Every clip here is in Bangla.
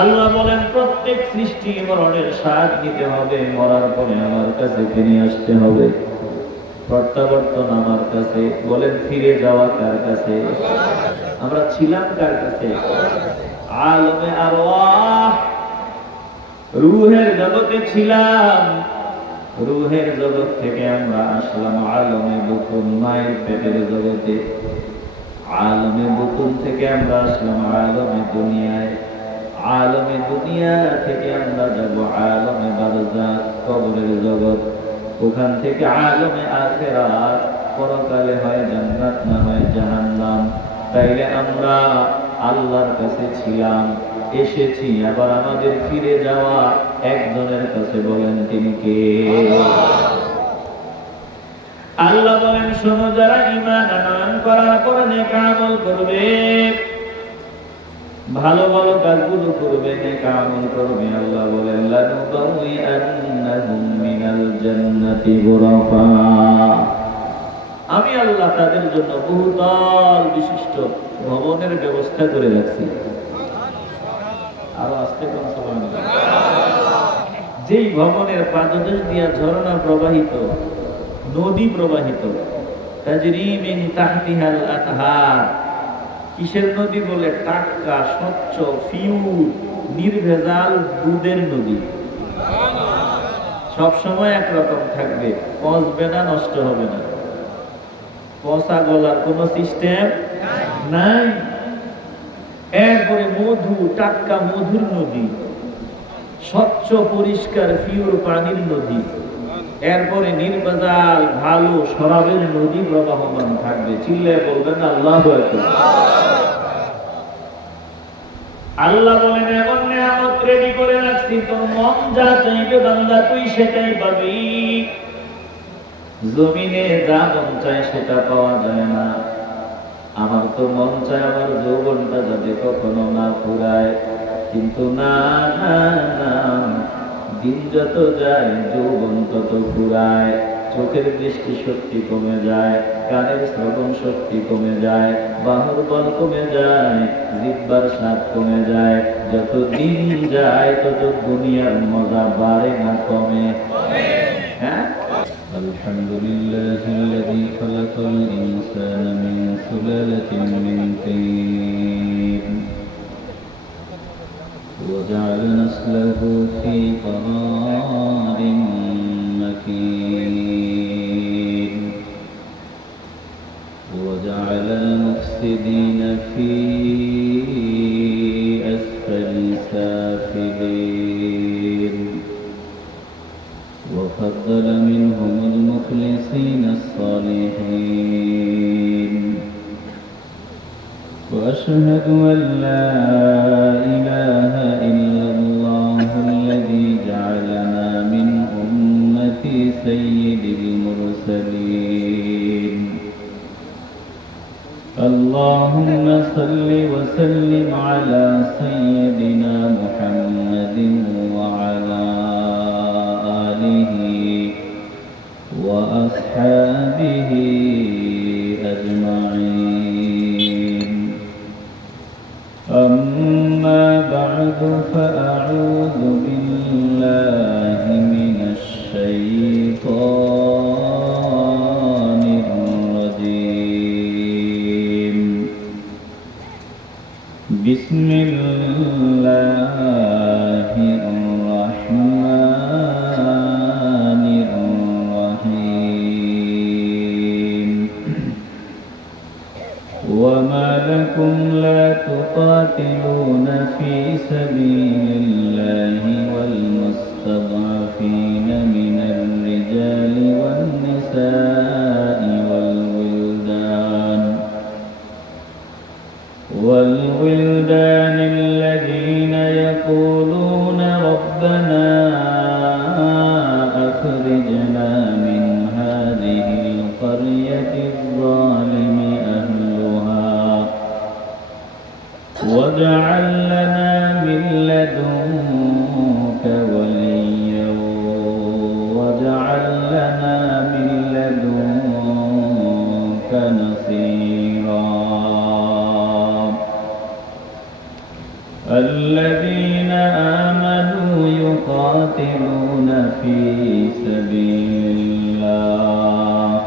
আল্লাহ বলেন প্রত্যেক সৃষ্টি মরণের স্বাদ নিতে হবে, মরার পরে আমার কাছে ফিরে আসতে হবে। প্রত্যাবর্তন আমার কাছে। বলেন ফিরে যাওয়া কার কাছে? আমরা ছিলাম কার কাছে? আলমে আরওয়াহ, রূহের জগতে ছিলাম। রূহের জগৎ থেকে আমরা আসলাম আলমে বুতুন, মায়ের পেটের জগতে। আলমে বুতুন থেকে আমরা আসলাম আলমে দুনিয়ায়। আলমে দুনিয়া থেকে আমরা যাব আলমে বারজাখ, কবরের জগৎ। ওখান থেকে আলমে আখিরাত, পরকালে হয় জান্নাত না হয় জাহান্নাম। তাইলে আমরা আল্লাহর কাছে ছিলাম, এসেছি, আবার আমাদের ফিরে যাওয়া একজনের কাছে। বলেন তিনি কে? আল্লাহ বলেন শোনো, যারা ঈমান আনয়ন করার পর নেক আমল করবে, ভালো ভালো কাজগুলো করবে, নেক আমল করবে, আল্লাহ বলেন লানুবাউইআন্নাহুম মিনাল জান্নাতি গুরাফা, আমি আল্লাহ তাদের জন্য বহুতল বিশিষ্ট ভবনের ব্যবস্থা করে রাখছি। আরো আস্তে কোন সুবহানাল্লাহ। যেই ভবনের পাদদেশ দিয়া ঝর্ণা প্রবাহিত, নদী প্রবাহিত, তাজরি মিন তাহতিহাল আনহার। কিসের নদী? বলে টাটকা, স্বচ্ছ, পিওর, নির্ভেজাল দুধের নদী। সব সময় একরকম থাকবে, পচবে না, নষ্ট হবে না, পচা গলার কোন সিস্টেম নাই। এরপরে মধু, টাটকা মধুর নদী, স্বচ্ছ পরিষ্কার পিওর পানির নদী। এরপরে নির্ভেজাল ভালো শরাবের নদী প্রবাহমান থাকবে। চিল্লায় বলবেন আল্লাহু আকবার। আল্লাহ বলেন এমন নিয়ামত রেডি করে রাখছি, তোর মন যা চাইবে বান্দা তুই সেটাই পাবি। জমিনে যা মন চায় সেটা পাওয়া যায় না। আমার তো মন চায় আমার যৌবনটা যাতে কখনো না ফুরায়, কিন্তু না না না, দিন যত যায় যৌবন তত ফুরায়। চোখের দৃষ্টি শক্তি কমে যায়, কানের শ্রবণ শক্তি কমে যায়, বাহুর বল কমে যায়, জিহ্বার স্বাদ কমে যায়। যত দিন যায় তত দুনিয়ার মজা বাড়ে না কমে। হ্যাঁ, আলহামদুলিল্লাহিল্লাযী খালাকাল ইনসানা মিন সুলালাতিন মিন তিন وجعل نسله في قرار مكين وجعل المفسدين في أسفل سافلين وفضل منهم المخلصين الصالحين وأشهد أن لا إله إلا الله الذي جعلنا من أمة سيد المرسلين. اللهم صل وسلم على سيدنا محمد وعلى آله وأصحابه أجمعين. أما بعد فأعوذ بالله من الشيطان الرجيم. بسم الله الرحمن الرحيم. وما لكم لا تقاتلون في سبيل الله والمستضعفين من الرجال والنساء والولدان الذين يقولون ربنا أخرجنا من هذه القرية الظالم أهلها واجعل لنا من لدنك يقاتلون في سبيل الله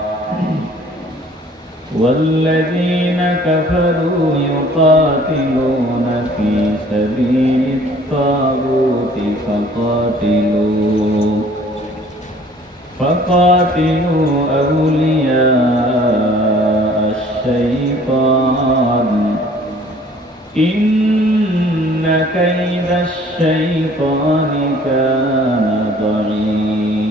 والذين كفروا يقاتلون في سبيل الطاغوت فقاتلوا أولياء الشيطان إن كيد الشيطان كان ضعيفا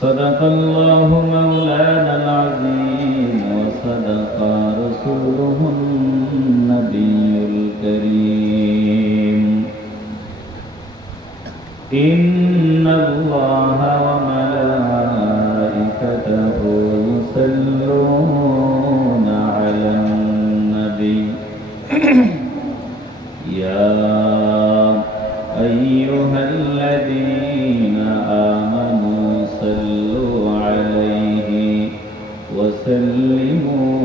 صدق الله مولانا العظيم وصدق رسوله النبي الكريم إن الله وملائكته يصلون على النبي يا أيها الذين آمنوا صلوا عليه وسلموا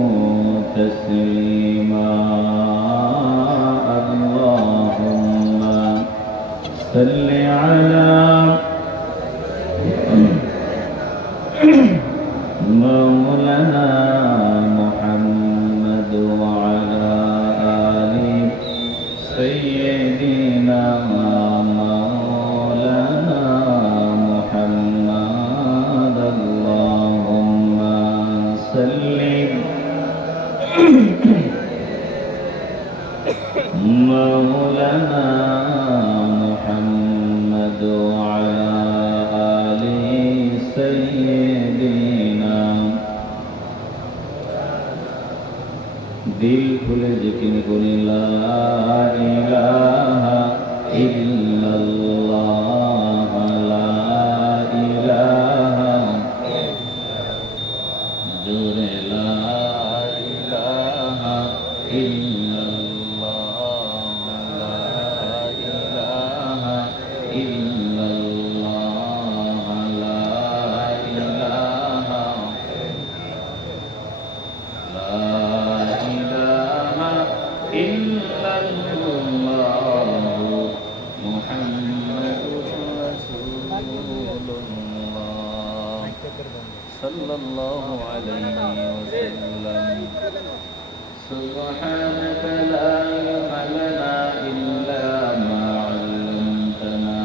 تسليما اللهم صل على مولانا محمد وعلى آل سيدنا مولانا محمد اللهم صل مولانا محمد وعلى آل سيدنا दिल खुले यकीन करी ला इलाहा इल्लल्लाह ला इलाहा जोरे ला इलाहा इल्लल्लाह ला इलाहा इल्लल्लाह ला इलाहा सल्लल्लाहु अलैहि वसल्लम सुब्हानक ला इल्मा लना इल्ला मा 'अल्लमतना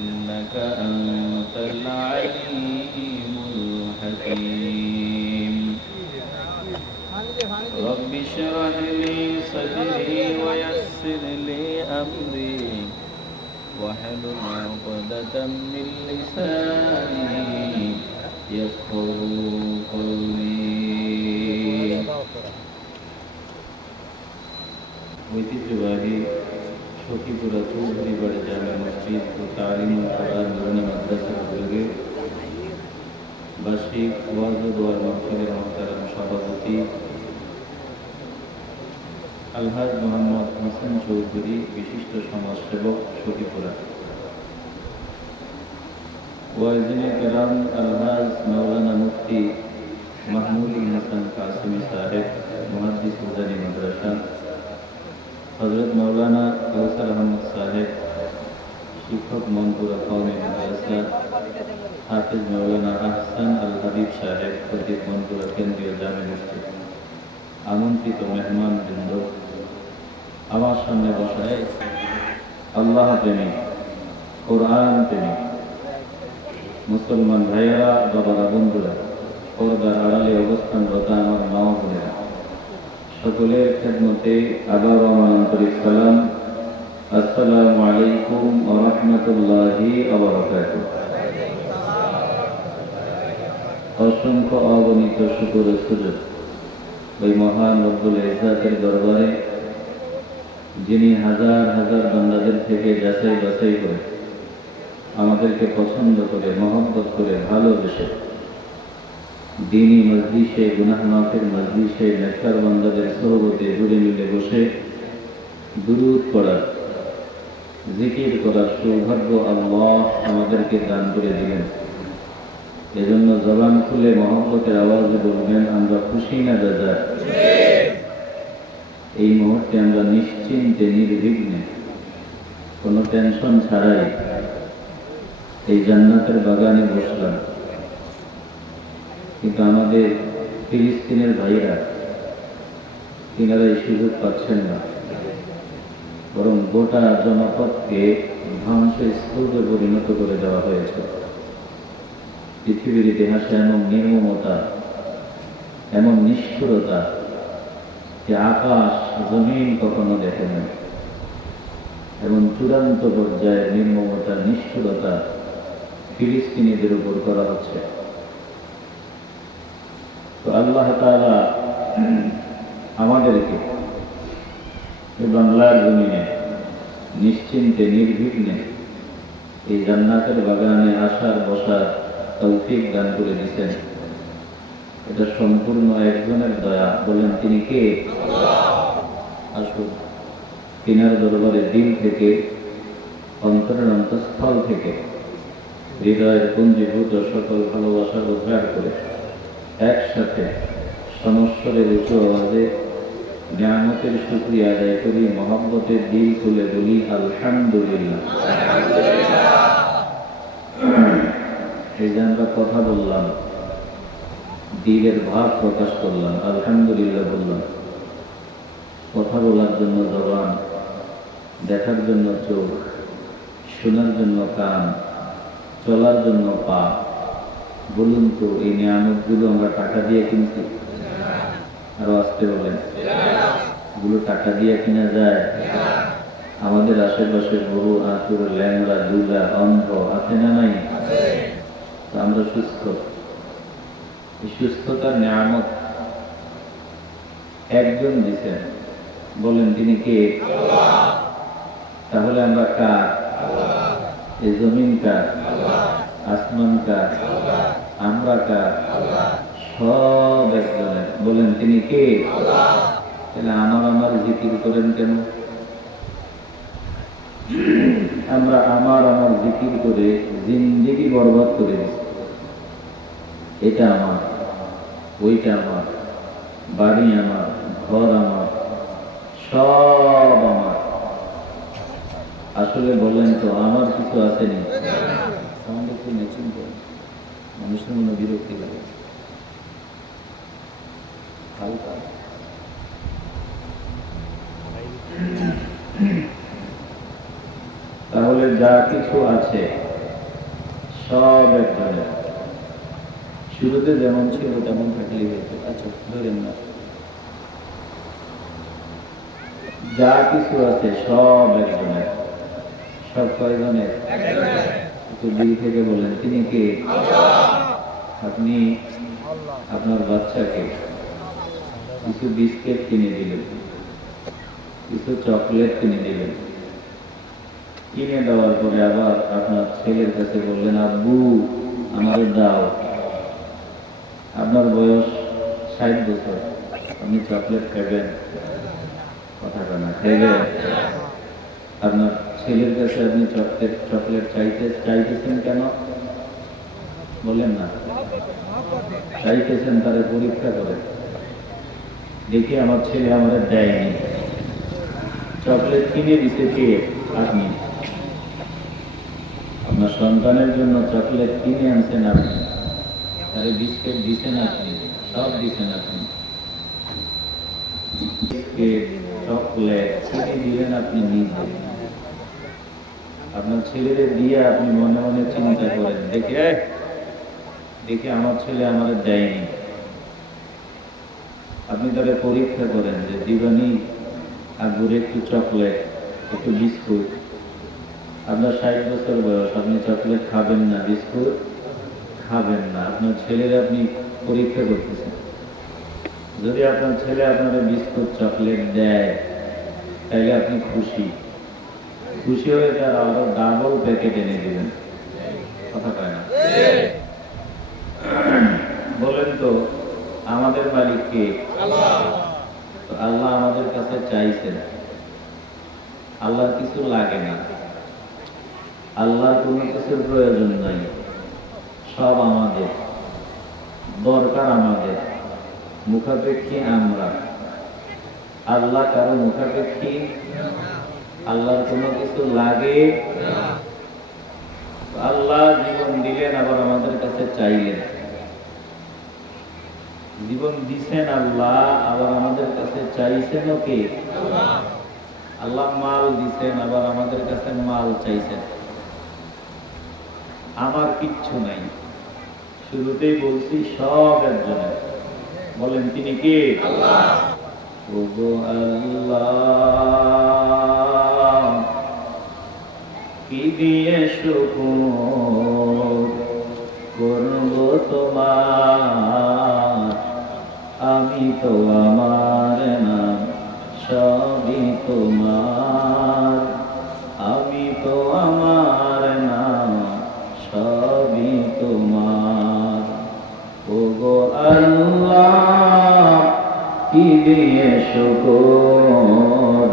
इन्नका अंतल अलीमुल हकीम रब्बि इश्रह ली सदरी व यस्सिर ली अमरी واحلل عقدة من لساني يفقهوا قولي ঐতিহ্যবাহী সখীপুরা চৌধুরী বাড়ি জামে মসজিদ ও তালিমুল কোরআন নুরানি মাদ্রাসার উদ্যোগে বার্ষিক ওয়াজ ও দোয়ার মাহফিলের মুহতারাম সভাপতি আলহাজ মোহাম্মদ হোসেন চৌধুরী বিশিষ্ট সমাজসেবক সখীপুরা ওয়াইজিনে কেরাম আলহাজ মাওলানা মুফতি মাহমুদ হাসান কাসিমি সাহেব মুহাদ্দিস উজানি মাদ্রাসা হযরত মাওলানা কাউসার আহমদ সাহেব শিক্ষক মনপুরা কওমি মাদ্রাসা হাফেজ মাওলানা আহসান আল হাবিব সাহেব খতিব মনপুরা কেন্দ্রীয় জামে মসজিদ আমন্ত্রিত মেহমান বৃন্দ আমার সামনে বসায় আল্লাহ প্রেমিক কোরআন প্রেমিক মুসলমান ভাইয়েরা বাবারা বন্ধুরা পর্দার আড়ালে অবস্থানরত আমার মা বোনেরা সকলের খেদমতে আবারও আমার আন্তরিক সালাম আসসালামু আলাইকুম ওয়া রাহমাতুল্লাহি ওয়া বারাকাতুহু অসংখ্য অগণিত শুকর ও সুজুদ ওই মহান রব্বুল ইজ্জাতের দরবারে যিনি হাজার হাজার বান্দাদের থেকে যাচাই বাছাই করে আমাদেরকে পছন্দ করে মহব্বত করে ভালোবেসে দ্বীনি মজলিসে গুনাহ মাফের মজলিসে নেককার বান্দাদের সোহবতে জুড়ে মিলে বসে দুরূদ পড়ার জিকির করার সৌভাগ্য আল্লাহ আমাদেরকে দান করে দিলেন। এজন্য জবান খুলে মহব্বতের আওয়াজে বলবেন, আমরা খুশি না বেজার? এই মুহূর্তে আমরা নিশ্চিন্তে নির্বিঘ্নে কোনো টেনশন ছাড়াই এই জান্নাতের বাগানে বসলাম। কিন্তু আমাদের ফিলিস্তিনের ভাইরা, তিনারা এই সুযোগ পাচ্ছেন না, বরং গোটা জনপদকে ধ্বংসস্তূপে পরিণত করে দেওয়া হয়েছে। পৃথিবীর ইতিহাসে এমন নির্মমতা, এমন নিষ্ঠুরতা যে আকাশ জমিন কখনো দেখে নাই। এবং চূড়ান্ত পর্যায়ে নির্মমতা, নিষ্ঠুরতা ফিলিস্তিনিদের উপর করা হচ্ছে। তো আল্লাহ তাআলা আমাদেরকে বাংলার জমিনে নিশ্চিন্তে নির্বিঘ্নে এই জান্নাতের বাগানে আসার বসার তৌফিক দান করে দিয়েছেন। এটা সম্পূর্ণ একজনের দয়া। বলেন তিনি কে? আসুন তিনার দরবারে দিল থেকে, অন্তরের অন্তঃস্থল থেকে, হৃদয়ের পুঞ্জীভূত সকল ভালোবাসা উদ্ধার করে একসাথে সমস্বরের উঁচু আওয়াজে নিয়ামতের শুকরিয়া আদায় করি, মহব্বতের দিল খুলে বলি আলহামদুলিল্লাহ। এই যে আমরা কথা বললাম, দিলের ভাব প্রকাশ করলাম, আলহামদুলিল্লাহ বললাম। কথা বলার জন্য জবান, দেখার জন্য চোখ, শোনার জন্য কান, চলার জন্য পা। বলুন তো এই নিয়ামতগুলো আমরা টাকা দিয়ে কিনছি? আরো আসতে বলেন, এগুলো টাকা দিয়ে কিনা যায়? আমাদের আশেপাশে গরু, আঁতুর, ল্যাংড়া, দুলা, অন্ধ আছে না নাই? আমরা সুস্থ। এই সুস্থতার নিয়ামত একজন দিচ্ছেন। বলেন তিনি কে? তাহলে আমরা কার? এই জমিন কার? আসমান কার? আমরা কার? সব একজনের। বলেন তিনি কে? তাহলে আমার জিকির করেন কেন? আমরা আমার জিকির করে জিন্দেগি বরবাদ করে দিই। এটা আমার, ওইটা আমার, বাড়ি আমার, ঘর আমার, সব আমার। আসলে বলেন তো আমার কিছু আসেনি? মানুষের মনে বিরক্তি লাগে। হালকা তাহলে যা কিছু আছে সব একজনের। শুরুতে যেমন ছিল তেমন থাকলেই হয়েছে। আচ্ছা ধরেন না, যা কিছু আছে সব একজনের। সব কয়জনের? একটু দিল থেকে বলেন তিনি কে? আপনি আপনার বাচ্চাকে কিছু বিস্কিট কিনে দিলেন, কিছু চকলেট কিনে দিলেন। কিনে দেওয়ার পরে আবার আপনার ছেলের কাছে বললেন, আব্বু আমাদের দাও। আপনার বয়স 60 বছর, আপনি চকলেট খাবেন? কথা না খাইবেন? আপনার ছেলের কাছে আপনি চকলেট চাইতেছেন কেন? বলেন না। চাইতেছেন তাদের পরীক্ষা করে, দেখি আমার ছেলে আমাদের দেয়নি। চকলেট কিনে দিতে কে? আপনি। আপনার সন্তানের জন্য চকলেট কিনে আনছেন আপনি, তারে বিস্কিট দিচ্ছেন আপনি, সব দিচ্ছেন আপনি। বিস্কিট, চকলেট কিনে দিলেন আপনি নিজে। আপনার ছেলেদের দিয়ে আপনি মনে মনে চিন্তা করেন, দেখে আমার ছেলে আমাদের দেয়নি। আপনি তাহলে পরীক্ষা করেন যে দিবানি আগুর একটু চকলেট, একটু বিস্কুট। আপনার 60 বছর বয়স, আপনি চকলেট খাবেন না, বিস্কুট খাবেন না। আপনার ছেলের আপনি পরীক্ষা করতেছেন। যদি আপনার ছেলে আপনার বিস্কুট চকলেট দেয়, তাহলে আপনি খুশি। খুশি হয়ে তার আরো ডাবল প্যাকেট এনে দিবেন। কথা পায় না? বলেন তো আমাদের মালিক কে? আল্লাহ আমাদের কাছে চাইছেন। আল্লাহর কিছু লাগে না, আল্লাহর কোনো কিছুর প্রয়োজন নাই, সব আমাদের। দরকার আমাদের, মুখাপেক্ষী আমরা। আল্লাহ কারো মুখাপেক্ষী? আল্লাহর কোনো কিছু লাগে? আল্লাহ জীবন দিলেন, আবার আমাদের কাছে চাইলেন। জীবন দিছেন আল্লাহ, আবার আমাদের কাছে চাইছেন কে? আল্লাহ মাল দিছেন, আবার আমাদের কাছে মাল চাইছেন। আমার কিচ্ছু নাই, শুরুতেই বলছি সব একজনের। বলেন তিনি কে? আল্লাহ। ওগো আল্লাহ, কি দিয়ে শুকর করব তোমার, আমি তো আমার না, সবই তোমার। আমি তো আমার না, সবই তোমার। ওগো আল্লাহ, কি দিয়ে শুকর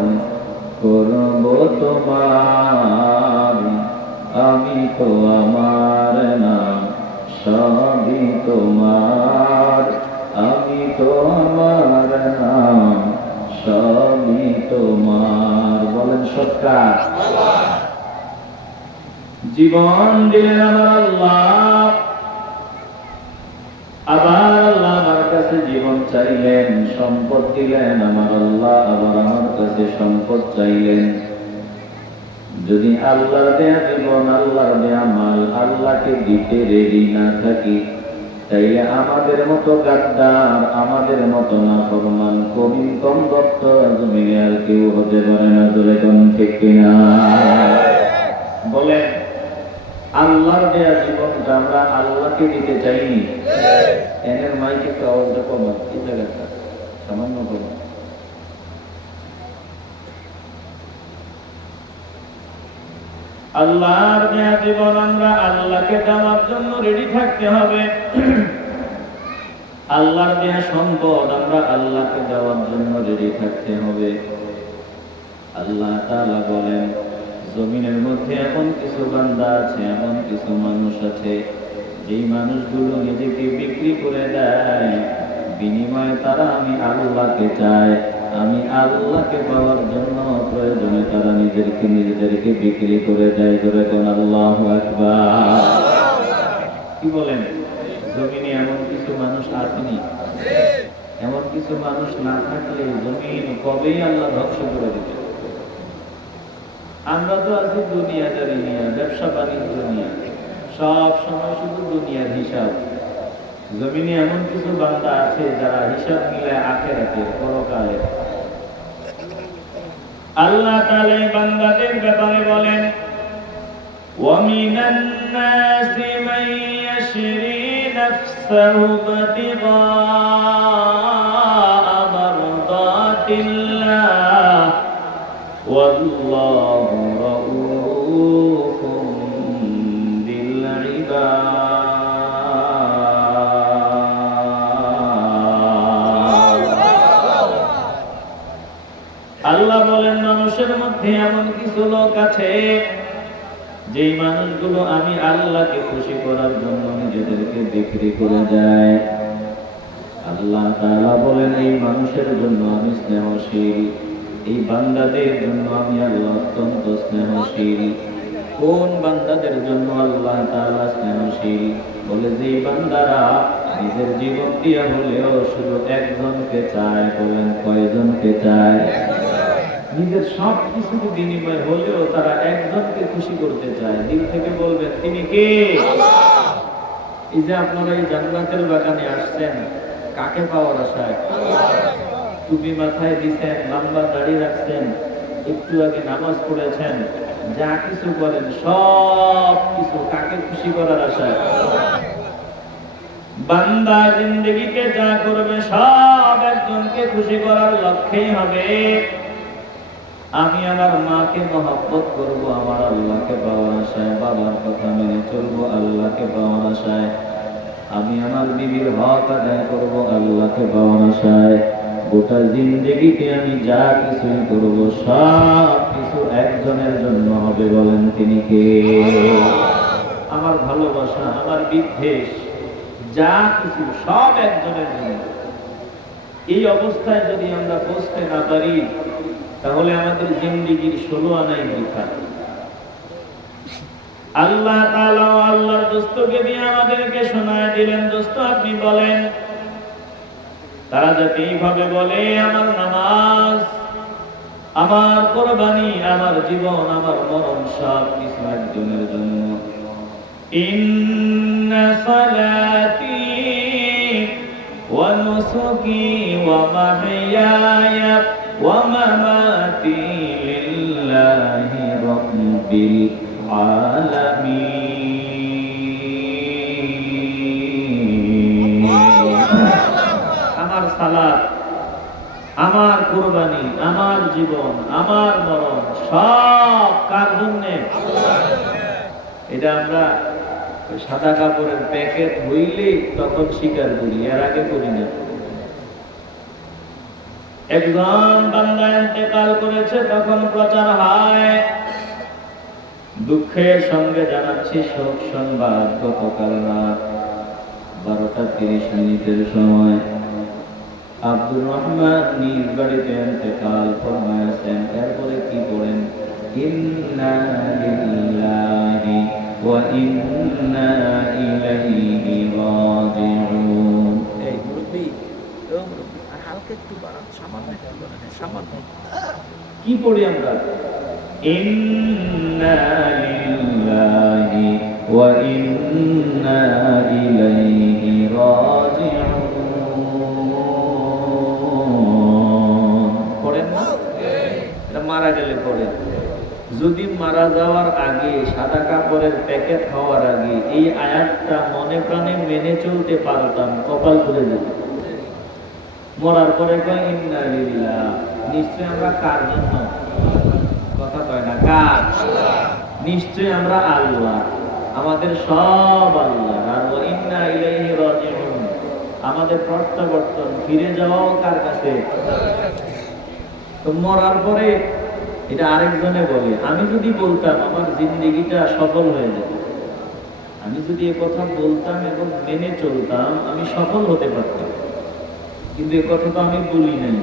করব তোমার, আমি তো আমার না, সবই তোমার। আমি তো আমার না, সবই তোমার। বলেন সরকার। জীবন দিলেন আমার আল্লাহ, আবার আল্লাহ আমার কাছে জীবন চাইলেন। সম্পদ দিলেন আমার আল্লাহ, আবার আমার কাছে সম্পদ চাইলেন। যদি আল্লাহর দেয়া জীবন, আল্লাহর দেয়া মাল আল্লাহকে দিতে রেডি না থাকি, তাইলে আমাদের মতো গাদ্দার, আমাদের মতো নাফরমান, কবিন কম ভক্ত জমিনে আর কেউ হতে পারে না। জোরে কোন ঠিক কিনা? বলেন, আল্লাহর দেয়া জীবনটা আমরা আল্লাহকে দিতে চাইনি। এনের মাইকে একটু আওয়াজটা কমান, এই জায়গাটা সামান্য কমান। আল্লাহর দেয়া জীবন আমরা আল্লাহকে দেওয়ার জন্য রেডি থাকতে হবে। আল্লাহর দেয়া সম্পদ আমরা আল্লাহকে দেওয়ার জন্য রেডি থাকতে হবে। আল্লাহ তাআলা বলেন, জমিনের মধ্যে এমন কিছু বান্দা আছে, এমন কিছু মানুষ আছে, যেই মানুষগুলো নিজেকে বিক্রি করে দেয়, বিনিময়ে তারা আমি আল্লাহকে চায়। আমি আল্লাহকে পাওয়ার জন্য প্রয়োজনে তারা নিজেদেরকে বিক্রি করে দেয়। করে কোন আল্লাহু আকবার। কি বলেন? জমিনে এমন কিছু মানুষ আসেনি? এমন কিছু মানুষ না থাকলে জমিন কবেই আল্লাহ ধ্বংস করে দিতে। আমরা তো আছি দুনিয়াদারি নিয়ে, ব্যবসা বাণিজ্য নিয়ে, সব সময় শুধু দুনিয়ার হিসাব। জমিনে এমন কিছু বান্দা আছে যারা হিসাব মিলায় আখিরাতের, পরকালে। আল্লাহ তাআলা এই বান্দাদের ব্যাপারে বলেন, وَمِنَ النَّاسِ مَن يَشْرِي نَفْسَهُ ابْتِغَاءَ مَرْضَاتِ اللَّهِ وَاللَّهُ رَءُوفٌ আল্লাহ বলেন, মানুষের মধ্যে এমন কিছু লোক আছে, যেই মানুষগুলো আমি আল্লাহকে খুশি করার জন্য নিজেদেরকে বিক্রি করে যায়। আল্লাহ তাআলা বলেন, এই মানুষের জন্য আমি স্নেহশীল, এই বান্দাদের জন্য আমি আল্লাহ অত্যন্ত স্নেহশীল। কোন বান্দাদের জন্য আল্লাহ তাআলা স্নেহশীল? বলে, যে বান্দারা নিজের জীবন দিয়ে হলেও শুধু একজনকে চায়। বলেন, কয়জনকে চায়? নিজের সব কিছুর বিনিময় হলেও তারা একজনকে খুশি করতে চায়। দিল থেকে বলবেন, তিনি কে? আল্লাহ। এই যে আপনারা এই জান্নাতের বাগানে আসছেন, কাকে পাওয়ার আশায়? আল্লাহ। টুপি মাথায় দিয়েছেন, লম্বা দাড়ি রাখছেন, একটু আগে নামাজ পড়েছেন, যা কিছু করেন সব কিছু কাকে খুশি করার আশায়? বান্দা জিন্দেগিতে যা করবে সব একজনকে খুশি করার লক্ষ্যেই হবে। আমি আমার মাকে মহব্বত করব আমার আল্লাহকে পাওয়ার আশায়, বাবার কথা মেনে চলবো আল্লাহকে পাওয়ার আশায়। আমি আমার বিবির হক আদায় করব আল্লাহকে পাওয়ার আশায়। গোটা জিন্দেগিতে আমি যা কিছুই করব সব কিছু একজনের জন্য হবে। বলেন, তিনি কে? আমার ভালোবাসা, আমার বিদ্বেষ যা কিছু সব একজনের জন্য। এই অবস্থায় যদি আমরা পৌঁছতে না পারি তাহলে আমাদের জিন্দেগির 16 আনাই বৃথা। আল্লাহ তাআলা আল্লাহর দোস্তকে দিয়ে আমাদেরকে শোনায় দিলেন, দোস্ত আপনি বলেন। তারা যাতে এইভাবে বলে, আমার নামাজ, আমার কুরবানি, আমার জীবন, আমার মরণ সব কিছু একজনের জন্য। ইন্না সালাতি ওয়া নুসুকি ওয়া মাহইয়ায়া ওয়া মামাতি লিল্লাহি রাব্বিল আলামিন। আমার সালাত, আমার কুরবানি, আমার জীবন, আমার মরণ সব কার জন্য? এটা আমরা সাদা কাপড়ের প্যাকেট হইলে তখন স্বীকার করি, এর আগে করি না। একজন বান্দা ইন্তেকাল করেছে, তখন প্রচার হয়। দুঃখের সঙ্গে জানাচ্ছি শোক সংবাদ, গতকাল রাত 12:30 সময় আব্দুর রহমান নিজ বাড়িতে ইন্তেকাল ফরমায়েছেন। এরপরে কি পড়েন? ইন্না লিল্লাহি ওয়া ইন্না ইলাইহি রাজিউন। এই মুরব্বি আর হালকা একটু বাড়ান, সামান্য কি পড়ি আমরা? ইন্না লিল্লাহি ওয়া ইন্না ইলাইহি রাজিউন। মারা গেলে পরে, যদি মারা যাওয়ার আগে, সাদা কাপড়ের প্যাকেট হওয়ার আগে এই আয়াতটা মনে প্রাণে মেনে চলতে পারতাম, কপাল খুলে যেত। মরার পরে কয় ইন্না লিল্লাহ, নিশ্চয় আমরা কার জন্য? কথা কয় না, কার? নিশ্চয় আমরা আল্লাহ, আমাদের সব আল্লাহ। আর ওয়া ইন্না ইলাইহি রাজিউন, আমাদের প্রত্যাবর্তন, ফিরে যাওয়াও কার কাছে? তো মরার পরে এটা আরেকজনে বলে, আমি যদি বলতাম আমার জিন্দেগিটা সফল হয়ে যেত। আমি যদি এ কথা বলতাম এবং মেনে চলতাম, আমি সফল হতে পারতাম। কিন্তু এ কথা তো আমি বলি নাই।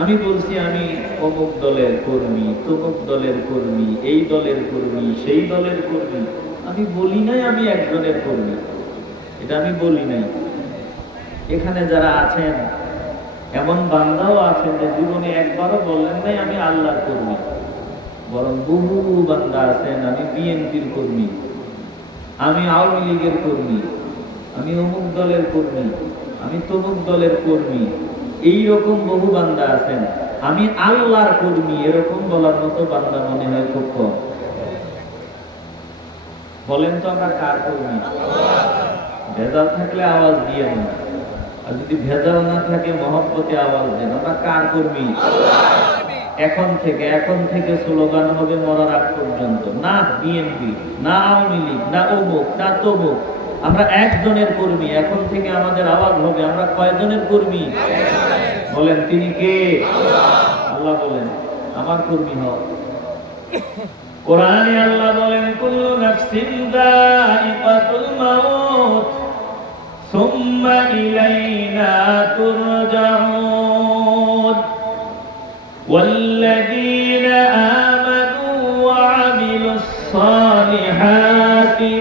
আমি বলছি আমি অমুক দলের কর্মী, তমুক দলের কর্মী, এই দলের কর্মী, সেই দলের কর্মী। আমি বলি নাই আমি একজনের কর্মী, এটা আমি বলি নাই। এখানে যারা আছেন এমন বান্দাও আছেন যে জীবনে একবারও বললেন নাই আমি আল্লাহর কর্মী, বরং বহু বান্দা আছেন আমি বিএনপির কর্মী, আমি আওয়ামী লীগের কর্মী, আমি অমুক দলের কর্মী, আমি তমুক দলের কর্মী। এইরকম বহু বান্দা আছেন আমি আল্লাহর কর্মী, এরকম বলার মতো বান্দা মনে হয় খুব কম। বলেন তো আমরা কার কর্মী? ভেজাল থাকলে আওয়াজ দিয়ে না, আর যদি ভেজাল না থাকে মহব্বতে আওয়াজ দেন, আমরা কার কর্মী? এখন থেকে স্লোগান হবে মরার আগ পর্যন্ত, না বিএনপি, না আওয়ামী লীগ, না অমুক, না তমুক, আমরা একজনের কর্মী। এখন থেকে আমাদের আওয়াজ হবে আমরা কয়জনের কর্মী? বলেন তিনি কে? আল্লাহ বলেন আমার কর্মী হও। কোরআনে আল্লাহ বলেন কুল্লু নাফসিন যায়িকাতুল মাউত সুম্মা ইলাইনা তুরজাউন ওয়াল্লাযীনা আমানু ওয়া আমিলুস সালিহাতি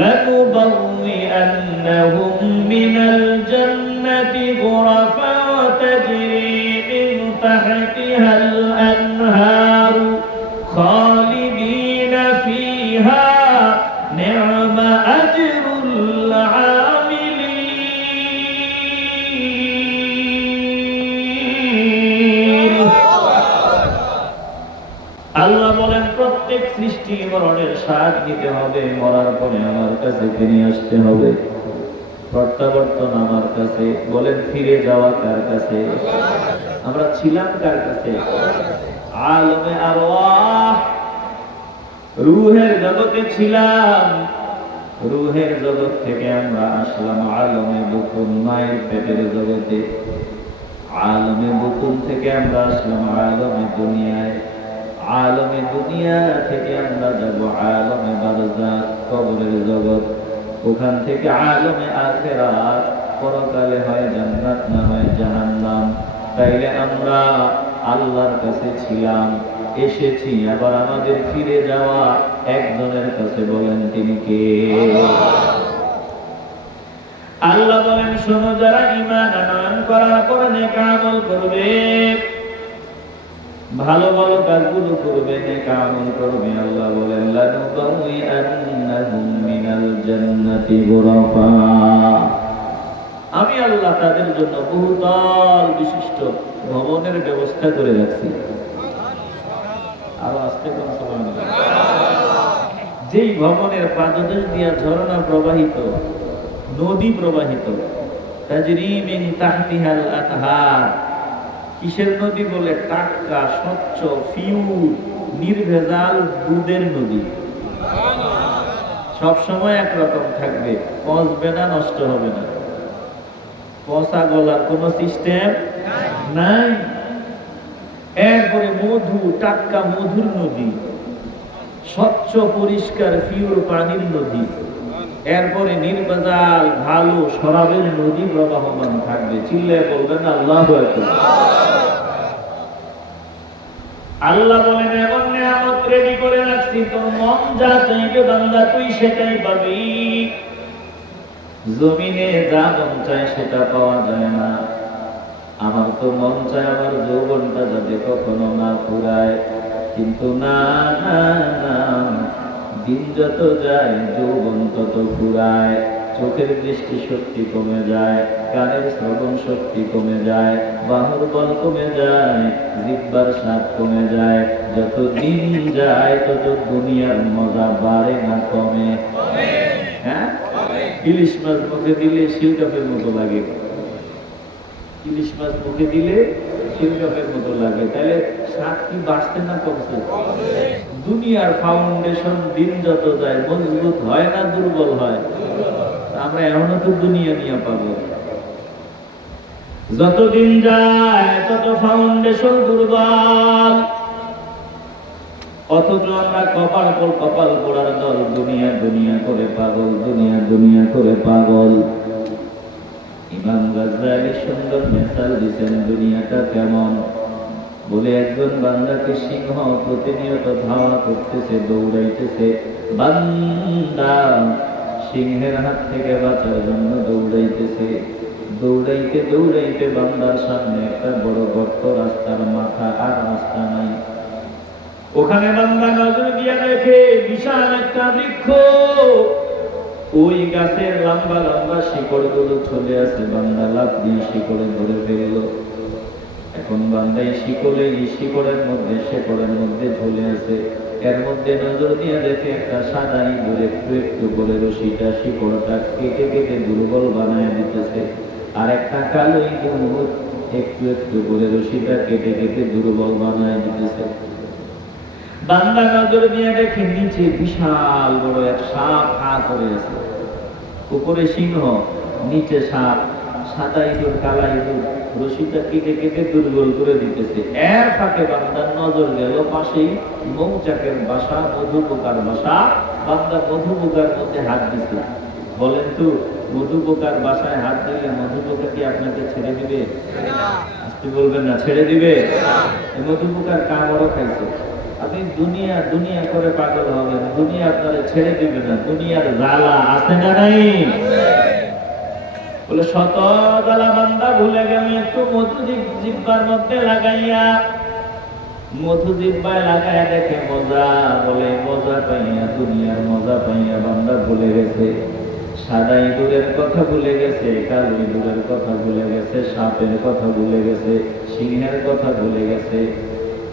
লানুবাউইআন্নাহুম মিনাল জান্নাতি গুরাফা তাজরি মিন তাহতিহাল আনহারু খালিদিনা ফিহা নি'মা আজরুল আমিলিন। আল্লাহ বলেন প্রত্যেক সৃষ্টি মরণের স্বাদ নিতে হবে, মরার পরে আমার কাছে ফিরে আসতে হবে। প্রত্যাবর্তন আমার কাছে। বলেন ফিরে যাওয়া কার কাছে? আমরা ছিলাম কার কাছে? আলমে আরওয়াহ, রূহের জগতে ছিলাম। রূহের জগৎ থেকে আমরা আসলাম আলমে বুতুন, মায়ের পেটের জগতে। আলমে বুতুন থেকে আমরা আসলাম আলমে দুনিয়ায়। আলমে দুনিয়া থেকে আমরা যাব আলমে বারজাখ, কবরের জগৎ। ওখান থেকে আলমে আখিরাত, পরকালে হয় জান্নাত না হয় জাহান্নাম। তাইলে আমরা আল্লাহর কাছে ছিলাম, এসেছি, আবার আমাদের ফিরে যাওয়া একজনের কাছে। বলেন তিনি কে? আল্লাহ বলেন, শোনো, যারা ঈমান আনয়ন করার পর নেক আমল করবে, ভালো ভালো কাজগুলো করবে, নেক আমল করবে, আল্লাহ বলেন লানুবাউইআন্নাহুম মিনাল জান্নাতি গুরাফা, আমি আল্লাহ তাদের জন্য বহুতল বিশিষ্ট ভবনের ব্যবস্থা করে রাখছি। আরো আস্তে কোন সুবহানাল্লাহ। যেই ভবনের পাদদেশ দিয়া ঝর্ণা প্রবাহিত, নদী প্রবাহিত, তাজরি মিন তাহতিহাল আনহার। কিসের নদী বলে? টাটকা, স্বচ্ছ, পিওর, নির্ভেজাল দুধের নদী। সব সময় একরকম থাকবে, পচবে না, নষ্ট হবে না, পচা গলার কোন সিস্টেম নাই। এরপরে মধু, টাটকা মধুর নদী, স্বচ্ছ পরিষ্কার পিওর পানির নদী। এরপরে নির্ভেজাল ভালো শরাবের নদী প্রবাহমান থাকবে। চিল্লায় বলবেন আল্লাহু আকবার। আল্লাহ বলেন, এমন নিয়ামত রেডি করে রাখছি, তোর মন যা চাইবে বান্দা তুই সেটাই পাবি। জমিনে যা মন চায় সেটা পাওয়া যায় না। আমার তো মন চায় আমার যৌবনটা যাতে কখনো না ফুরায়, কিন্তু না না না, দিন যত যায় যৌবন তত ফুরায়। চোখের দৃষ্টি শক্তি কমে যায়, কানের শ্রবণ শক্তি কমে যায়, বাহুর বল কমে যায়, জিহ্বার স্বাদ কমে যায়। যত দিন যায় তত দুনিয়ার মজা বাড়ে না কমে? হ্যাঁ, ইলিশ মাছ মুখে দিলে শিলকাপের মতো লাগে, ইলিশ মাছ মুখে দিলে শিলকাপের মতো লাগে। তাহলে স্বাদ কি বাড়ছে না কমছে? দুনিয়ার ফাউন্ডেশন দিন যত যায় মজবুত হয় না দুর্বল হয়? আমরা এমনও তো দুনিয়া নিয়ে পাবো, যতদিন যায় তত ফাউন্ডেশন দুর্বল। অথচ আমরা কপাল পর কপাল পোড়ার দল, দুনিয়া দুনিয়া করে পাগল, দুনিয়া দুনিয়া করে পাগল। ইমাম গাজ্জালী সুন্দর মিসাল দিয়েছেন দুনিয়াটা কেমন। বলে, একজন বান্দাকে সিংহ প্রতিনিয়ত ধাওয়া করতেছে, দৌড়াইতেছে। বান্দা সিংহের হাত থেকে বাঁচার জন্য দৌড়াইতেছে। দৌড়াইতে দৌড়াইতে বান্দার সামনে একটা বড় গর্ত, রাস্তার মাথা, আর রাস্তা নাই। ওখানে বান্দা নজর দিয়া দেখে বিশাল একটা বৃক্ষ, ওই গাছের লম্বা লম্বা শিকড় গুলো চলে আসে। বান্দা লাফ দিয়ে শিকড়ে ধরে ফেলল। এখন বান্দা এই শিকড়ের মধ্যে শেকড়ের মধ্যে ঝুলে আছে। এর মধ্যে নজর দিয়ে দেখে একটা সাদা ইঁদুর একটু একটু করে রশিটা, শিকড়টা কেটে কেটে দুর্বল বানায় দিতেছে। আর একটা কালো ইঁদুর একটু একটু করে রশিটা কেটে কেটে দুর্বল বানায় দিতেছে। বান্দা নজর দিয়ে দেখে নিচে বিশাল বড় এক সাপ হা করে আছে। উপরে সিংহ, নিচে সাপ, সাদা ইঁদুর, কালা ইঁদুর রশিটা কেটে কেটে দুর্বল করে দিতেছে। এর ফাঁকে বান্দার নজর গেল পাশেই মৌচাকের বাসা, মধু পোকার বাসা। বান্দা মধু পোকার মধ্যে হাত দিছে। বলেন তো, মধু পোকার বাসায় হাত দিলে মধু পোকা কি আপনাকে ছেড়ে দিবে? আস্তে বলবেন না, ছেড়ে দিবে? মধু পোকার কামড়ও খাইছে। আপনি দুনিয়া দুনিয়া করে পাগল হবেন, দুনিয়া আপনারা ছেড়ে দিবে না। দুনিয়ার জ্বালা আছে না নাই? বলে, শত জ্বালা বান্দা ভুলে গেল একটু মধু জিহ্বার মধ্যে লাগাইয়া। মধু জিহ্বায় লাগাইয়া দেখে মজা। বলে, মজা পাইয়া, দুনিয়ার মজা পাইয়া বান্দা ভুলে গেছে। সাদা ইঁদুরের কথা ভুলে গেছে, কালো ইঁদুরের কথা ভুলে গেছে, সাপের কথা ভুলে গেছে, সিংহের কথা ভুলে গেছে।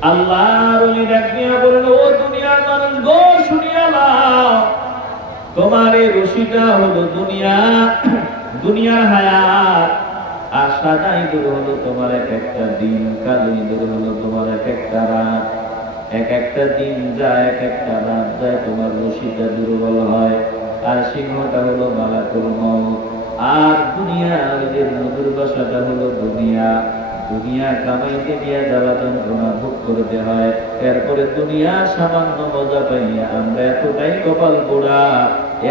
আল্লাহর ওলি ডাক দিয়া বলল, ও দুনিয়ার মানুষ গো, শুনিয়া নাও, তোমার এই রশিটা হলো দুনিয়া, দুনিয়ার হায়াত। আর সাদা ইঁদুর হলো তোমার এক একটা দিন, কালো ইঁদুর হলো তোমার এক একটা রাত। এক একটা দিন যায়, এক একটা রাত যায়, তোমার রশিটা দুর্বল হয়। আর সিংহটা হলো মালাকুল মউত। আর দুনিয়া, ওই যে মধুর বাসাটা হলো দুনিয়া। দুনিয়া কামাইতে গিয়া জ্বালা যন্ত্রণা ভোগ করতে হয়। এরপরে দুনিয়া সামান্য মজা পাইয়া আমরা এতটাই কপাল পোড়া,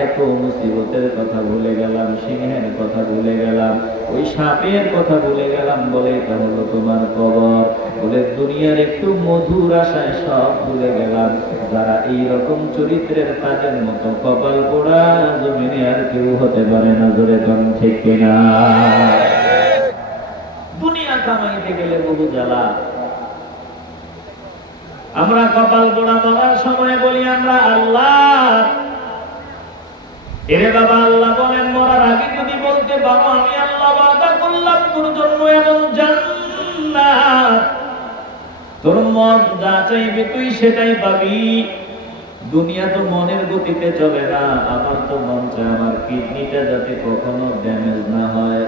এত মুসিবতের কথা ভুলে গেলাম, সিংহের কথা ভুলে গেলাম, ওই সাপের কথা ভুলে গেলাম, বলে এটা হলো তোমার কবর। বলে দুনিয়ার একটু মধুর আশায় সব ভুলে গেলাম। যারা এইরকম চরিত্রের তাদের মতো কপাল পোড়া জমিনে আর কেউ হতে পারে না। জোরে কম ঠিক কিনা? দুনিয়া কামাইতে গেলে বহু জ্বালা। আমরা কপাল পোড়া মরার সময় বলি আমরা আল্লাহ, এরে বাবা আল্লাহ বলেন মরার আগে যদি বলতে পারো আমি আল্লাহ ওয়াদা করলাম তোর জন্য এমন জান্নাত, তোর মন যা চাইবে তুই সেটাই পাবি। দুনিয়া তো মনের গতিতে চলে না। আমার তো মন চায় আমার কিডনিটা যাতে কখনো ড্যামেজ না হয়,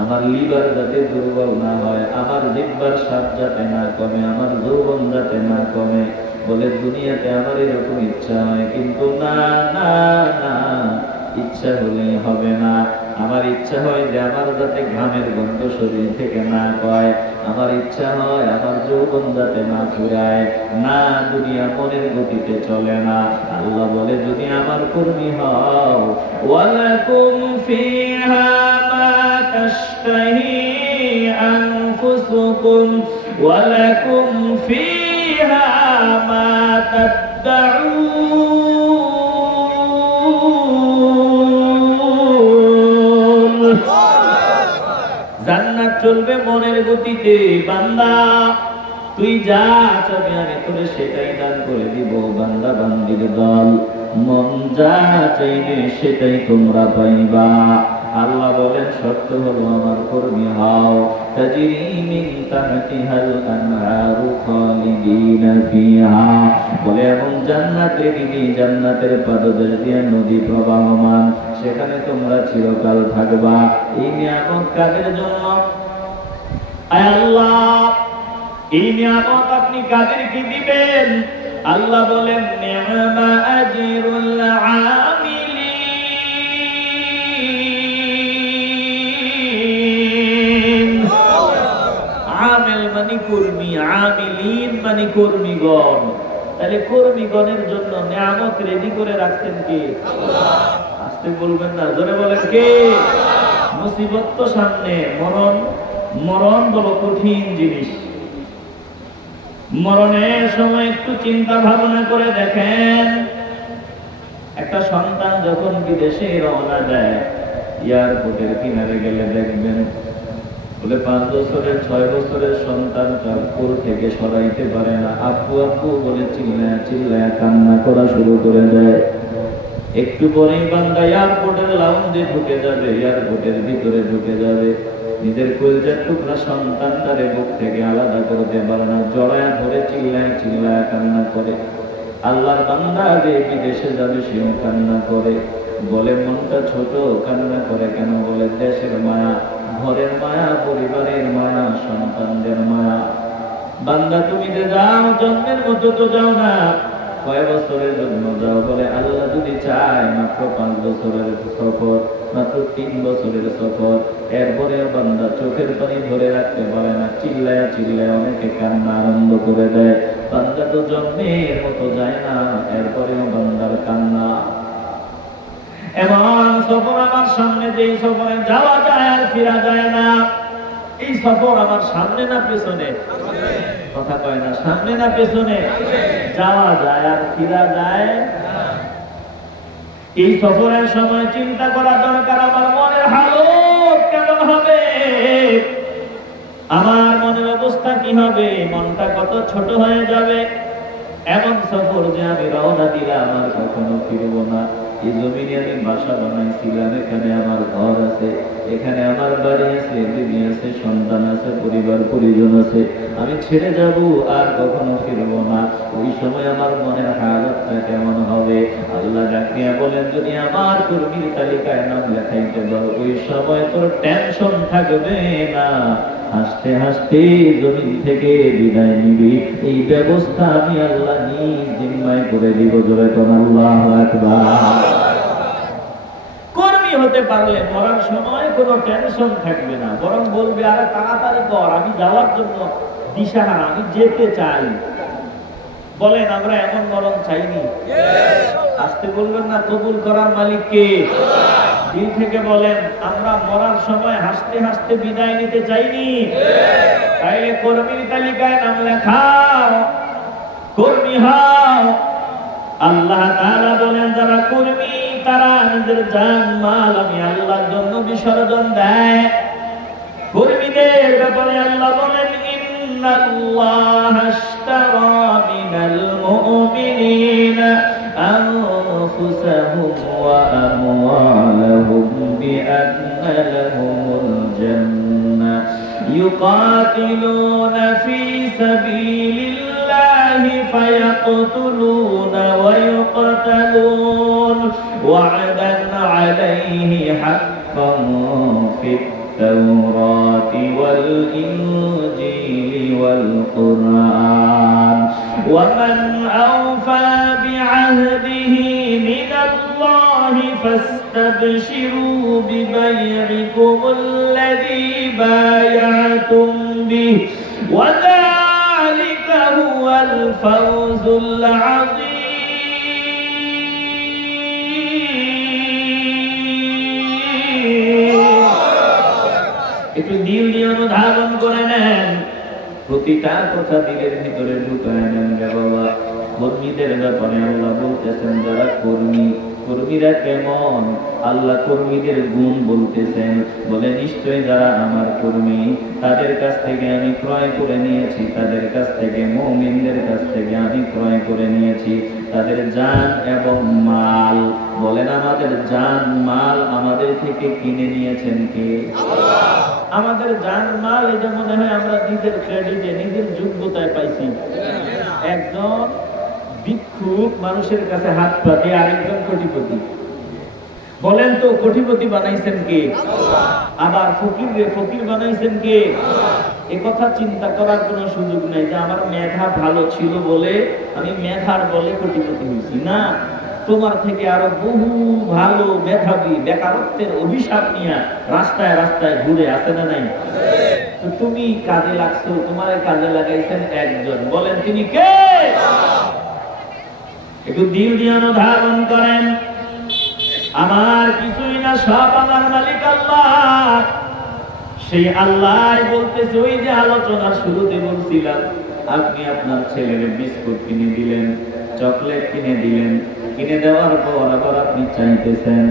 আমার লিভার যাতে দুর্বল না হয়, আমার জিহ্বার স্বাদ যাতে না কমে, আমার যৌবন যাতে না কমে। বলে দুনিয়াতে আমার এরকম ইচ্ছা হয়, কিন্তু না না না, ইচ্ছা হলে হবে না। আমার ইচ্ছা হয় যে আমার যাতে ঘামের গন্ধ শরীর থেকে না কয়, আমার ইচ্ছা হয় আমার যৌবন যাতে না ফুরায়। না, দুনিয়া মনের গতিতে চলে না। আল্লাহ বলে যদি আমার কর্মী হও, ওয়ালাকুম ফিহা মা তাশতাহি আনফুসুকুম ওয়ালাকুম ফিহা মা তাদউন। জান্নাত চলবে মনের গতিতে। বান্দা তুই যা চাবি আমি তোরে সেটাই দান করে দিব। বান্দা বান্দির দল, মন যা চাইবে সেটাই তোমরা পাইবা। আল্লাহ বলেন শর্ত হলো আমার কর্মী হও। তাজরি মিন তাহতিহাল আনহারু খালিদিনা ফিহা। বলে এমন জান্নাতে দিদি, জান্নাতের পাদদেশ দিয়ে নদী প্রবাহমান, সেখানে তোমরা চিরকাল থাকবা। এই নিয়ামত কাদের জন্য? আয় আল্লাহ, এই নিয়ামত আপনি কাদেরকে দিবেন? আল্লাহ বলেন নি'মা আজরুল আমিলিন। আমিল মানে কর্মী, আমিলিন মানে কর্মীগণ। তাহলে কর্মীগণের জন্য নিয়ামত রেডি করে রাখছেন কে? আল্লাহ। আসতে বলবেন না, জোরে বলেন কে? মুসিবত তো সামনে, মরণ। মরণ বড় কঠিন জিনিস। মরণের সময় একটু চিন্তা ভাবনা করে দেখেন, একটা সন্তান যখন বিদেশে রওনা দেয়, এয়ারপোর্টের কিনারে গেলে দেখবেন বলে 5 বছরের 6 বছরের সন্তান কোল থেকে সরাইতে পারে না, আব্বু আব্বু বলে চিল্লায়া চিল্লায়া কান্না করা শুরু করে দেয়। একটু পরেই বান্দা এয়ারপোর্টের লাউঞ্জে ঢুকে যাবে, এয়ারপোর্টের ভিতরে ঢুকে যাবে, নিজের কলিজার টুকরা সন্তানটারে বুক থেকে আলাদা করতে পারে না, জড়ায়া ধরে চিল্লায় চিল্লায় কান্না করে। আল্লাহর বান্দা যে বিদেশে যাবে সেও কান্না করে। বলে মনটা ছোট, কান্না করে কেন? বলে দেশের মায়া, ঘরের মায়া, পরিবারের মায়া, সন্তানদের মায়া। বান্দা তুমি যে যাও জন্মের মতো তো যাও না, কয় বছরের জন্য যাও? বলে আল্লাহ যদি চায় মাত্র 5 বছরের সফর, মাত্র 3 বছরের সফর। এরপরেও বান্দা চোখের পানি ধরে রাখতে পারে না, চিল্লায়া চিল্লায়া অনেকে কান্না আরম্ভ করে দেয়। বান্দা তো জন্মের মতো যায় না, এরপরেও বান্দার কান্না। এমন সফর আমার সামনে, যেই সফরে যাওয়া যায় আর ফিরা যায় না। এই সফর আমার সামনে না পেছনে? কথা কয় না, সামনে না পেছনে? যাওয়া যায় আর ফিরা যায়। এই সফরের সময় চিন্তা করা দরকার আমার মনের হালত কেমন হবে, আমার মনের অবস্থা কি হবে, মনটা কত ছোট হয়ে যাবে। এমন সফর যে আমি রওনা দিলাম আর কখনো ফিরবো না। এই জমিনে আমি বাসা বানাইছিলাম, এখানে আমার ঘর আছে, এখানে আমার বাড়ি আছে, বিবি আছে, সন্তান আছে, পরিবার পরিজন আছে, আমি ছেড়ে যাব আর কখনো ফিরবো না। ওই সময় আমার মনের হালতটা কেমন হবে? আল্লাহ ডাকিয়া বলেন যদি আমার কর্মীর তালিকায় নাম লেখাইতে পারো, ওই সময় তোর টেনশন থাকবে না, হাসতে হাসতে জমিন থেকে বিদায় নিবি। এই ব্যবস্থা আমি আল্লাহ নিজ জিম্মায় করে দিব। জোরে কোন আল্লাহু আকবার। কর্মী হতে পারলে মরার সময় কোনো টেনশন থাকবে না, বরং বলবে আরে তাড়াতাড়ি কর, আমি যাওয়ার জন্য দিশাহারা, আমি যেতে চাই। বলেন আমরা এমন মরণ চাইনি? আসতে বলবেন না, কবুল করার মালিক কে? দিল থেকে বলেন আমরা মরার সময় হাসতে হাসতে বিদায় নিতে চাইনি? তাইলে কর্মীর তালিকায় নাম লেখাও, কর্মী হও। আল্লাহ তাআলা বলেন যারা কর্মী তারা নিজের জান মাল আমি আল্লাহর জন্য বিসর্জন দেয়। কর্মীদের ব্যাপারে আল্লাহ বলেন ইন্নাল্লাহা আশতারা মিনাল মুমিনিনা আনফুসাহুম ওয়া আমওয়ালাহুম বিআন্না লাহুমুল জান্নাহ ইউকাতিলুনা ফী সাবিলিল্লাহি ফায়াকতুলুনা ওয়া ইউকতালুন ওয়া'দান আলাইহি হাক্কান ফিত التوراة والإنجيل والقرآن ومن أوفى بعهده من الله فاستبشروا ببيعكم الذي بايعتم به وذلك هو الفوز العظيم. একটু দিল দিয়ে অনুধাবন করে নেন, প্রতিটা কথা দিলের ভিতরে ঢুকায় নেন রে বাবা। কর্মীদের ব্যাপারে আল্লাহ বলতেছেন যারা কর্মী, কর্মীরা কেমন? আল্লাহ কর্মীদের গুণ বলতেছেন, বলে নিশ্চয়ই যারা আমার কর্মী তাদের কাছ থেকে আমি ক্রয় করে নিয়েছি, তাদের কাছ থেকে মুমিনদের কাছ থেকে আমি ক্রয় করে নিয়েছি তাদের জান এবং মাল। বলেন আমাদের জান মাল আমাদের থেকে কিনে নিয়েছেন কে? আমাদের জান মাল এটা মনে হয় আমরা নিজের ক্রেডিটে নিজের যোগ্যতায় পাইছি। একজন ভিক্ষুক মানুষের কাছে হাত পাতে আরেকজন কোটিপতি। বলেন তো কোটিপতি বানাইছেন কে? আবার ফকির রে ফকির বানাইছেন কে? একথা চিন্তা করার কোনো সুযোগ নাই যে আমার মেধা ভালো ছিল বলে আমি মেধার বলে কোটিপতি হয়েছি। না, তোমার থেকে আরো বহু ভালো মেধাবী বেকারত্বের অভিশাপ নিয়ে রাস্তায় রাস্তায় ঘুরে আসে না নাই? তো তুমি কাজে লাগছো, তোমার কাজে লাগাইছেন একজন, বলেন তিনি কে? একটু দিল দিয়ে অনুধাবন করেন, আমার কিছুই না, সব আমার মালিক আল্লাহ। সেই আল্লাহ বলতেছে, ওই যে আলোচনার শুরুতে বলছিলাম আপনি আপনার ছেলের বিস্কুট কিনে দিলেন, চকলেট কিনে দিলেন, কিনে দেওয়ার পর আবার আপনি চাইতেছেন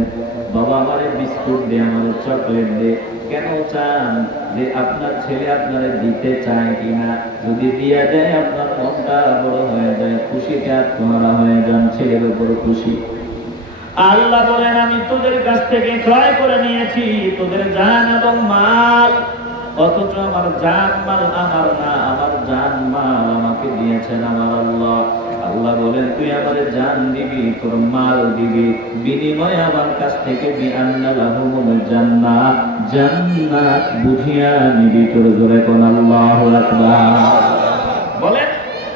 বাবা আমারে বিস্কুট দে, আমারে চকলেট দে। কেন চান? যে আপনার ছেলে আপনারে দিতে চায় কিনা। যদি দিয়া দেয় আপনার মনটা বড় হয়ে যায়, খুশিতে আত্মহারা হয়ে যান, ছেলের উপর খুশি। আল্লাহ বলেন আমি তোদের কাছ থেকে ক্রয় করে নিয়েছি তোদের জান এবং মাল, অথচ আমার জান মাল আমার না, আমার জান মাল আমাকে দিয়েছেন আমার আল্লাহ। আল্লাহ বলেন তুই আমারে জান দিবি, তোর মাল দিবি, বিনিময়ে আমার কাছ থেকে বিআন্না লাহুমুল জান্নাহ, জান্নাত বুঝিয়া নিবি। তোর জোরে কোন আল্লাহু আকবার। বলেন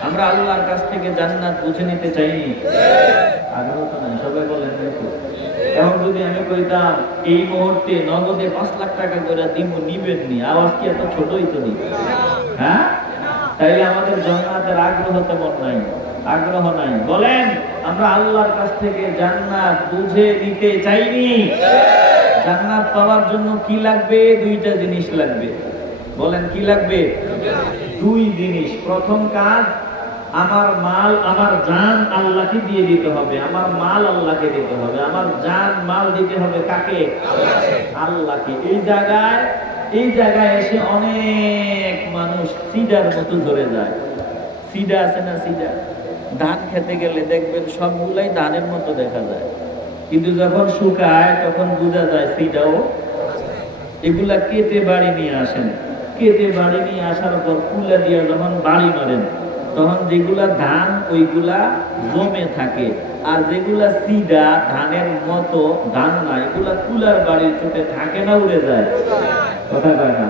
আমরা আল্লাহর কাছ থেকে জান্নাত বুঝে নিতে চাইনি? আগ্রহ তো নাই, সবাই বলেন দেখো। এখন যদি আমি কইতাম এই মুহূর্তে নগদে 5 লাখ টাকা করে দিব, নিবেন নি? আওয়াজ কি এত ছোটই তো নি? হ্যাঁ, তাইলে আমাদের জান্নাতের আগ্রহ তেমন নাই, আগ্রহ নাই। বলেন আমরা আল্লাহর কাছ থেকে জান্নাত বুঝে নিতে চাইনি? জান্নাত পাওয়ার জন্য কি লাগবে? দুইটা জিনিস লাগবে। বলেন কি লাগবে? দুই জিনিস। প্রথম কাজ, আমার মাল আমার জান আল্লাহকে দিয়ে দিতে হবে, আমার মাল আল্লাহকে দিতে হবে, আমার জান মাল দিতে হবে কাকে? আল্লাহকে। এই জায়গায় এসে অনেক মানুষ সিডার মতো ধরে যায়। সিডা আছে না? সিডা ধান খেতে গেলে দেখবেন সবগুলাই ধানের মতো দেখা যায়, কিন্তু যখন শুকায় তখন বোঝা যায় সিডাও। এগুলা কেটে বাড়ি নিয়ে আসেন, কেটে বাড়ি নিয়ে আসার পর কুলা দিয়ে যখন বাড়ি মারেন তখন যেগুলা ধান ওইগুলা জমে থাকে, আর যেগুলা সিডা ধানের মতো ধান না, এগুলা কুলার বাড়ির চোটে থাকে না, উড়ে যায়। কথা কয় না?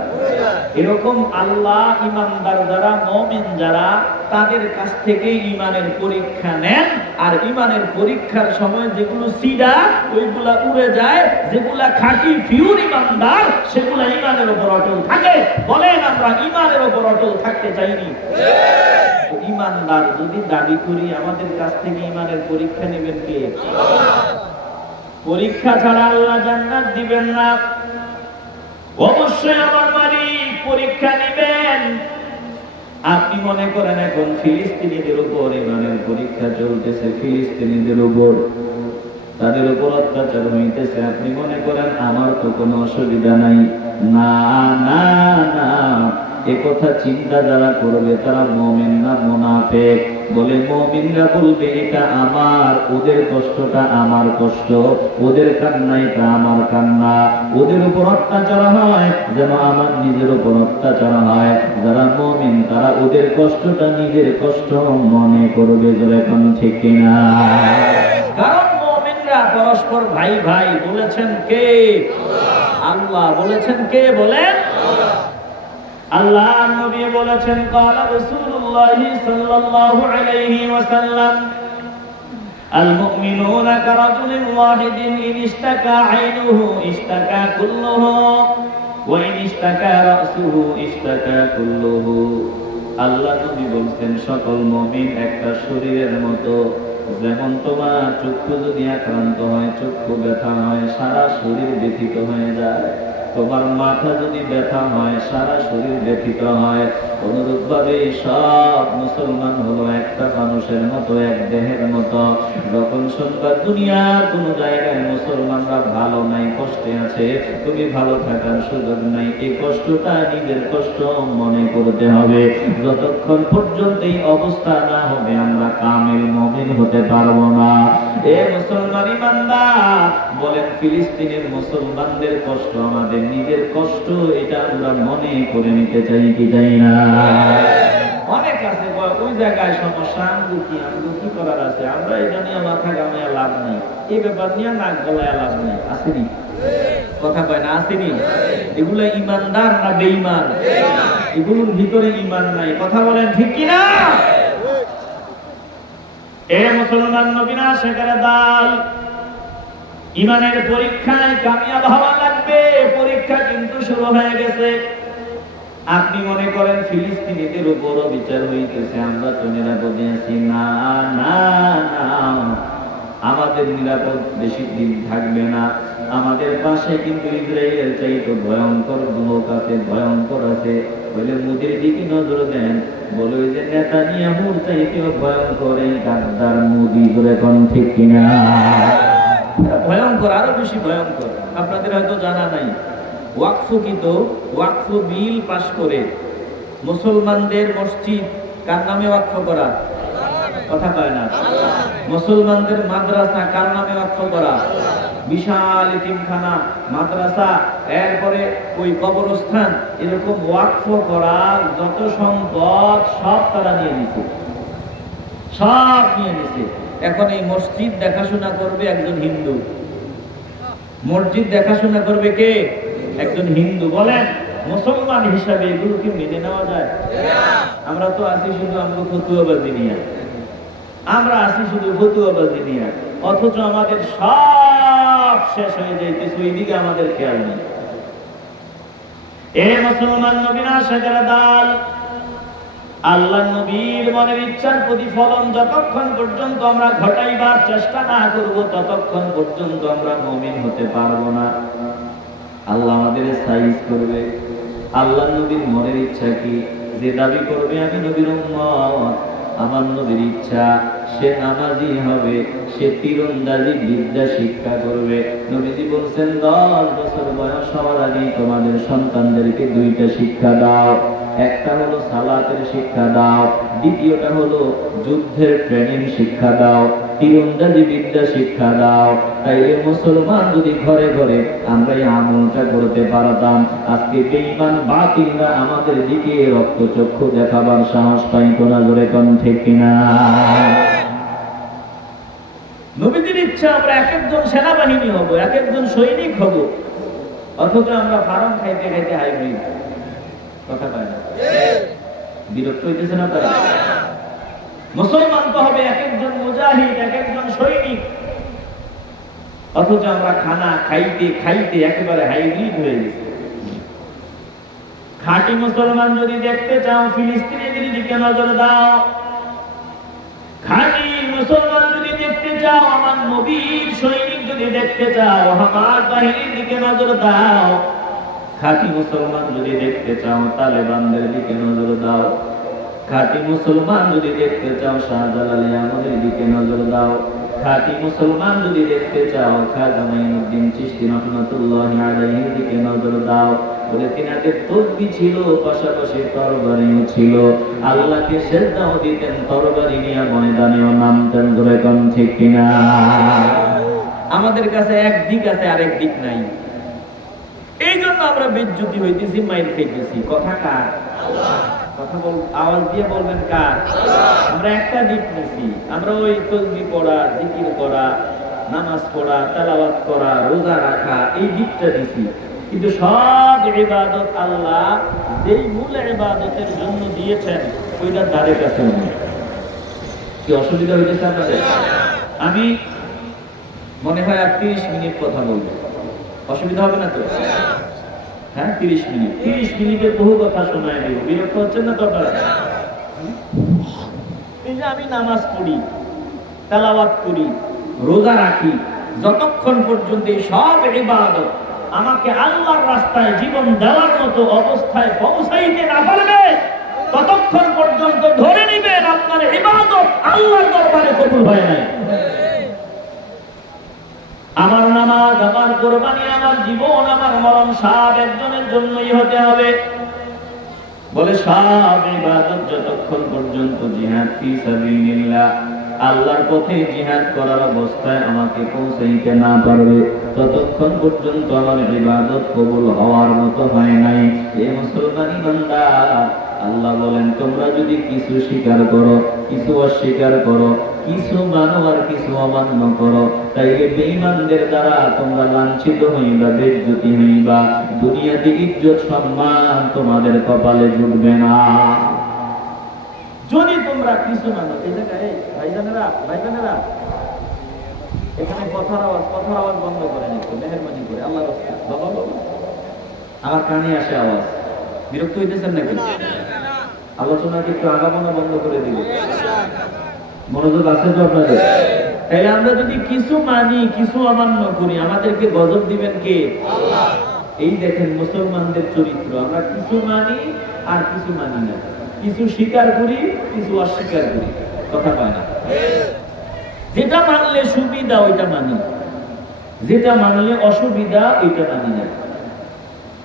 এরকম আল্লাহ ইমানদার যারা, মুমিন যারা, তাদের কাছ থেকে ইমানের পরীক্ষা নেন, আর ইমানের পরীক্ষার সময় যেগুলো সিডা ওইগুলা উড়ে যায়, যেগুলা খাঁটি পিওর ইমানদার সেগুলা ইমানের উপর অটল থাকে। বলেন আমরা ইমানের উপর অটল থাকতে চাইনি? ইমানদার যদি দাবি করি, আমাদের কাছ থেকে ইমানের পরীক্ষা নেবেন কে? পরীক্ষা ছাড়া আল্লাহ জান্নাত দিবেন না। অবশ্যই আমার মালিক পরীক্ষা নেবেন। আপনি মনে করেন এখন ফিলিস্তিনিদের উপর ইমানের পরীক্ষা চলতেছে, ফিলিস্তিনিদের উপর তাদের উপর অত্যাচার হইতেছে, আপনি মনে করেন আমার তো কোনো অসুবিধা নাই। না না না, এ কথা চিন্তা যারা করবে তারা মুমিন না মুনাফিক। বলে মুমিনরা বলবে এটা আমার, ওদের কষ্টটা আমার কষ্ট, ওদের কান্না এটা আমার কান্না, ওদের উপর অত্যাচার হয় যেন আমার নিজের উপর অত্যাচার হয়। যারা মুমিন তারা ওদের কষ্টটা নিজের কষ্ট মনে করবে। যেরকম ঠিক কিনা? কারণ মুমিনরা পরস্পর ভাই ভাই। বলেছেন কে? আল্লাহ। বলেছেন কে? বলেন আল্লাহ। নবী বলেছেন ক্বালা রাসূলুল্লাহ সাল্লাল্লাহু আলাইহি ওয়াসাল্লাম আল মুমিনুনা কারাজুলিন ওয়াহিদিন ইন ইশতাকা আইনুহু ইশতাকা কুল্লুহু ওয়া ইন ইশতাকা রাসুহু ইশতাকা কুল্লুহু। আল্লাহ নবী বলেন সকল মুমিন একটা শরীরের মতো। যেমন তোমার চক্ষু যদি আক্রান্ত হয়, চক্ষু ব্যথা হয়, সারা শরীর ব্যথিত হয়ে যায়। তোমার মাথা যদি ব্যথা হয়, সারা শরীর ব্যথিত হয়। অনুরূপভাবে সব মুসলমান হলো একটা মানুষের মতো, এক দেহের মতো। যখন শুনবা দুনিয়ার কোন জায়গায় মুসলমানরা ভালো নাই, কষ্টে আছে, তুমি ভালো থাকার সুযোগ নাই, এই কষ্টটা নিজের কষ্ট মনে করতে হবে। যতক্ষণ পর্যন্ত এই অবস্থা না হবে আমরা কামিল মুমিন হতে পারবো না। এ মুসলমান ইমানদার, বলেন ফিলিস্তিনের মুসলমানদের কষ্ট আমাদের নিজের কষ্ট, এটা আমরা মনে করে নিতে চাই কি চাই না? অনেক আছে ওই জায়গায় সমস্যা, আমগো কি করার আছে, আমরা এটা নিয়ে মাথা ঘামাইয়া লাভ নাই, এই ব্যাপার নিয়ে নাক গলায় লাভ নাই। আসেনি? কথা কয় না? আসেনি? এগুলো ইমানদার না বেঈমান? এগুলোর ভিতরে ইমান নাই। কথা বলেন ঠিক কিনা? এ মুসলমান নবীনা শেখের দাল, ইমানের পরীক্ষায় কামিয়াব হওয়া লাগবে। পরীক্ষা কিন্তু শুরু হয়ে গেছে। আপনি মনে করেন ফিলিস্তিনিদের উপরও বিচার হইতেছে, আমরা তো নিরাপদে আছি। না না না, আমাদের নিরাপদ বেশি দিন থাকবে না। আমাদের পাশে কিন্তু ইসরায়েলের চাইতে ভয়ঙ্কর লোক আছে, ভয়ঙ্কর আছে। বলে মুদির দিকে নজর দেন, বলে ওই যে নেতানিয়াহুর চাইতেও ভয়ঙ্কর এই গাদ্দার মুদি। বলে কোন ঠিক কিনা? ভয়ঙ্কর, আরো বেশি ভয়ঙ্কর। আপনাদের হয়তো জানা নাই, ওয়াকফ বিল পাশ করে মুসলমানদের মসজিদ কার নামে ওয়াকফ করা? কথা কয় না? মুসলমানদের মাদ্রাসা কার নামে ওয়াকফ করা? বিশাল এতিমখানা, মাদ্রাসা, এরপরে ওই কবরস্থান, এরকম ওয়াকফ করা যত সম্পদ সব তারা নিয়ে নিছে, সব নিয়ে নিছে। এখন এই মসজিদ দেখাশোনা করবে একজন হিন্দু। মসজিদ দেখাশোনা করবে কে? একজন হিন্দু। বলেন মুসলমান হিসাবে এগুলো কি মেনে নেওয়া যায়? আমরা তো আছি শুধু আমরা ফতুয়াবাজি নিয়ে, আমরা আছি শুধু ফতুয়াবাজি নিয়ে, অথচ আমাদের সব শেষ হয়ে যাইতেছে, ওইদিকে আমাদের খেয়াল নেই। এ মুসলমান নবীনা শেখের দাল, আল্লাহ নবীর মনের ইচ্ছার প্রতিফলন যতক্ষণ পর্যন্ত আমরা ঘটাইবার চেষ্টা না করব, ততক্ষণ পর্যন্ত আমরা মুমিন হতে পারবো না। আল্লাহ আমাদের সাইজ করবে। আল্লাহ নবীর মনের ইচ্ছা কি? যে দাবি করবে আমি নবীর উম্মত, আমার নবীর ইচ্ছা সে নামাজি হবে, সে তীরন্দাজি বিদ্যা শিক্ষা করবে। নবীজি বলছেন 10 বছর বয়স হওয়ার আগেই তোমাদের সন্তানদেরকে 2টা শিক্ষা দাও। একটা হলো সালাতের শিক্ষা দাও, দ্বিতীয়টা হলো যুদ্ধের ট্রেনিং শিক্ষা দাও, তীরন্দাজি বিদ্যা শিক্ষা দাও। তাইলে মুসলমান যদি ঘরে ঘরে আমরা এই আমলটা করতে পারতাম, আজকে বেঈমান বাতিলরা আমাদের দিকে রক্তচক্ষু দেখাবার সাহস পাইতো না। জোরে কোন ঠিক কিনা? নবীজির ইচ্ছা আমরা এক একজন সেনাবাহিনী হব, এক একজন সৈনিক হব, অথচ আমরা ফার্ম খাইতে খাইতে হাইব্রিড। কথা পায় না, বিরক্ত হইতেছে না তারা? মুসলমান তো হবে এক একজন মুজাহিদ, এক একজন সৈনিক, অথচ আমরা খানা খাইতে খাইতে একেবারে হাইব্রিড হয়ে গেছি। খাঁটি মুসলমান যদি দেখতে চাও ফিলিস্তিনের দিকে নজর দাও, খাঁটি মুসলমান যদি দেখতে চাও, আমার নবীর সৈনিক যদি দেখতে চাও, হামাস বাহিনীর দিকে নজর দাও। খাঁটি মুসলমান যদি দেখতে চাও, তালেবানদের দিকে নজর দাও। খাঁটি মুসলমান যদি দেখতে চাও, শাহজালাল আমাদের দিকে নজর দাও। খাঁটি মুসলমান যদি দেখতে চাও, খাজা মাইনুদ্দিন চিশতি রহমাতুল্লাহি আলাইহির দিকে নজর দাও। বলে তিনাদের তসবিহ ছিল, পাশাপাশি তরবারিও ছিল, আল্লাহকে সিজদাও দিতেন, তরবারি নিয়ে ময়দানেও নামতেন। জোরে কোন ঠিক কিনা? আমাদের কাছে এক দিক আছে, আরেক দিক নাই। এই জন্য আমরা বেজ্জতি হইতেছি, মাইর খাইতেছি। কথা কার? কথা বল, আওয়াজ দিয়ে বলবেন কার? আমরা একটা দিক নিছি, আমরা ওই তসবিহ পড়া, জিকির করা, নামাজ পড়া, তেলাওয়াত করা, রোজা রাখা, এই দিকটা দিছি। কিন্তু সব ইবাদত আল্লাহ যেই মূল ইবাদতের জন্য দিয়েছেন ওইটার ধারে কাছে নেই। কি অসুবিধা হইতেছে আপনাদের? আমি মনে হয় আর 30 মিনিট কথা বলবো, অসুবিধা হবে না তো? হ্যাঁ, 30 মিনিট, 30 মিনিটে বহু কথা শোনায় দেব। বিরক্ত হচ্ছেন না তো আপনারা? এই যে আমি নামাজ পড়ি, তেলাওয়াত করি, রোজা রাখি, যতক্ষণ পর্যন্ত এই সব ইবাদত আমাকে আল্লাহর রাস্তায় জীবন দেওয়ার মতো অবস্থায় পৌঁছাইতে না পারবে, ততক্ষণ পর্যন্ত ধরে নিবেন আপনার ইবাদত আল্লাহর দরবারে কবুল হয় নাই। আমার নামাজ, আমার কোরবানি, আমার জীবন, আমার মরণ সব একজনের জন্যই হতে হবে। বলে সব ইবাদত যতক্ষণ পর্যন্ত জিহাদ ফি সাবিলিল্লাহ, আল্লাহর পথে জিহাদ করার অবস্থায় আমাকে পৌঁছাইতে না পারবে, ততক্ষণ পর্যন্ত আমার ইবাদত কবুল হওয়ার মতো হয় নাই। এ মুসলমানি বান্দা, আল্লাহ বলেন তোমরা যদি কিছু স্বীকার করো, কিছু অস্বীকার করো, কিছু মানো আর কিছু অমান্য করো, তাইলে বেঈমানদের দ্বারা তোমরা লাঞ্ছিত হইবা, বেইজ্জতি হইবা। দুনিয়াতে ইজ্জত সম্মান তোমাদের কপালে জুটবে না। যদি তোমরা কিছু মানো, এই জায়গায় ভাইজানেরা এখানে কথার আওয়াজ বন্ধ করেন একটু, মেহেরবানি করে, আল্লাহর রাস্তায়। বাবা আমার কানে আসে আওয়াজ, বিরক্ত হইতেছেন নাকি? আলোচনাকে একটু আগামনা বন্ধ করে দিব, মনোযোগ আছে তো আপনাদের? তাইলে আমরা যদি কিছু মানি, কিছু অমান্য করি, আমাদেরকে গজব দিবেন কে? আল্লাহ। এই দেখেন মুসলমানদের চরিত্র, আমরা কিছু মানি আর কিছু মানি না, কিছু স্বীকার করি, কিছু অস্বীকার করি। কথা পায় না? যেটা মানলে সুবিধা ওইটা মানি, যেটা মানলে অসুবিধা ওইটা মানি না।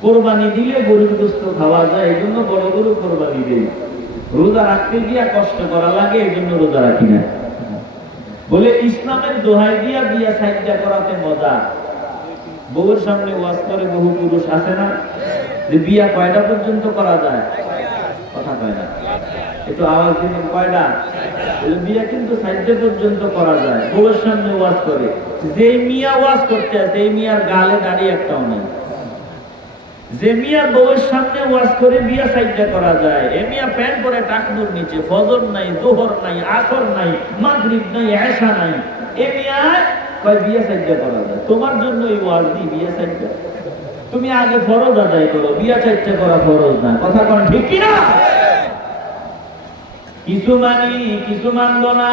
কোরবানি দিলে গরুর গোশত খাওয়া যায়, এই জন্য বড় গরু কোরবানি দেই। রোজা রাখতে গিয়া কষ্ট করা লাগে, এই জন্য রোজা রাখি না। বলে ইসলামের দোহাই দিয়া বিয়া সাইডটা করাতে মজা। বউয়ের সামনে ওয়াজ করে বহু পুরুষ আছে না, যে বিয়া কয়টা পর্যন্ত করা যায়? কথা কয় না, একটু আওয়াজ দিবেন। কয়টা? বিয়া কিন্তু সাইডটা পর্যন্ত করা যায়। বউয়ের সামনে ওয়াজ করে, যে মিয়া ওয়াজ করতে আছে এই মিয়ার গালে দাঁড়িয়ে একটাও নেই। যে মিয়ার বউয়ের সামনে ওয়াজ করে বিয়া সাইডটা করা যায়, এ মিয়া প্যান্ট পরে টাকনুর নিচে, ফজর নাই, যোহর নাই, আসর নাই, মাগরিব নাই, এশা নাই, এ মিয়া কয় বিয়া সাইডটা করা যায়। তোমার জন্য এই ওয়াজ দি, বিয়া সাইডটা তুমি আগে ফরজ আদায় করো, বিয়া সাইডটা করা ফরজ না। কথা কোন ঠিক কি না? কিছু মানি, কিছু মানব না,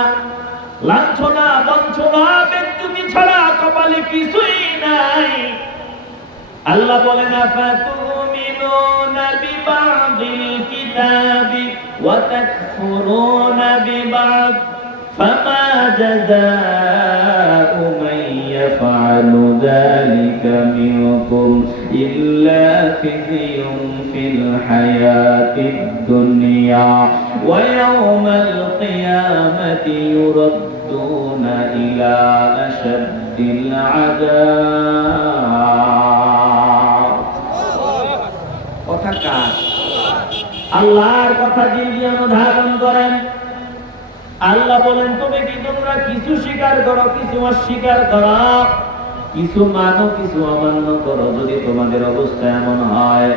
লাঞ্ছনা বঞ্চনা বেজ্জতি ছাড়া কপালে কিছুই নাই। আল্লাহ বলেন আফাতুমিনুনা বিবাদিল কিতাবি ওয়া তাকফুরুনা বিবাদ ফামা জাযাউ মান ইয়াফআলু যালিকা মিনকুম ইল্লা খিzyun ফিল হায়াতিদ দুনিয়া ওয়া ইয়াওমাল কিয়ামাতি ইউরাদ্দুনা ইলা আশাদ্দিল আযাব। আল্লাহর কথা দিল দিয়ে অনুধাবন করেন। আল্লাহ বলেন তোমরা কিছু স্বীকার করো, কিছু অস্বীকার করো, কিছু মানো, কিছু অমান্য করো। যদি তোমাদের অবস্থা এমন হয়,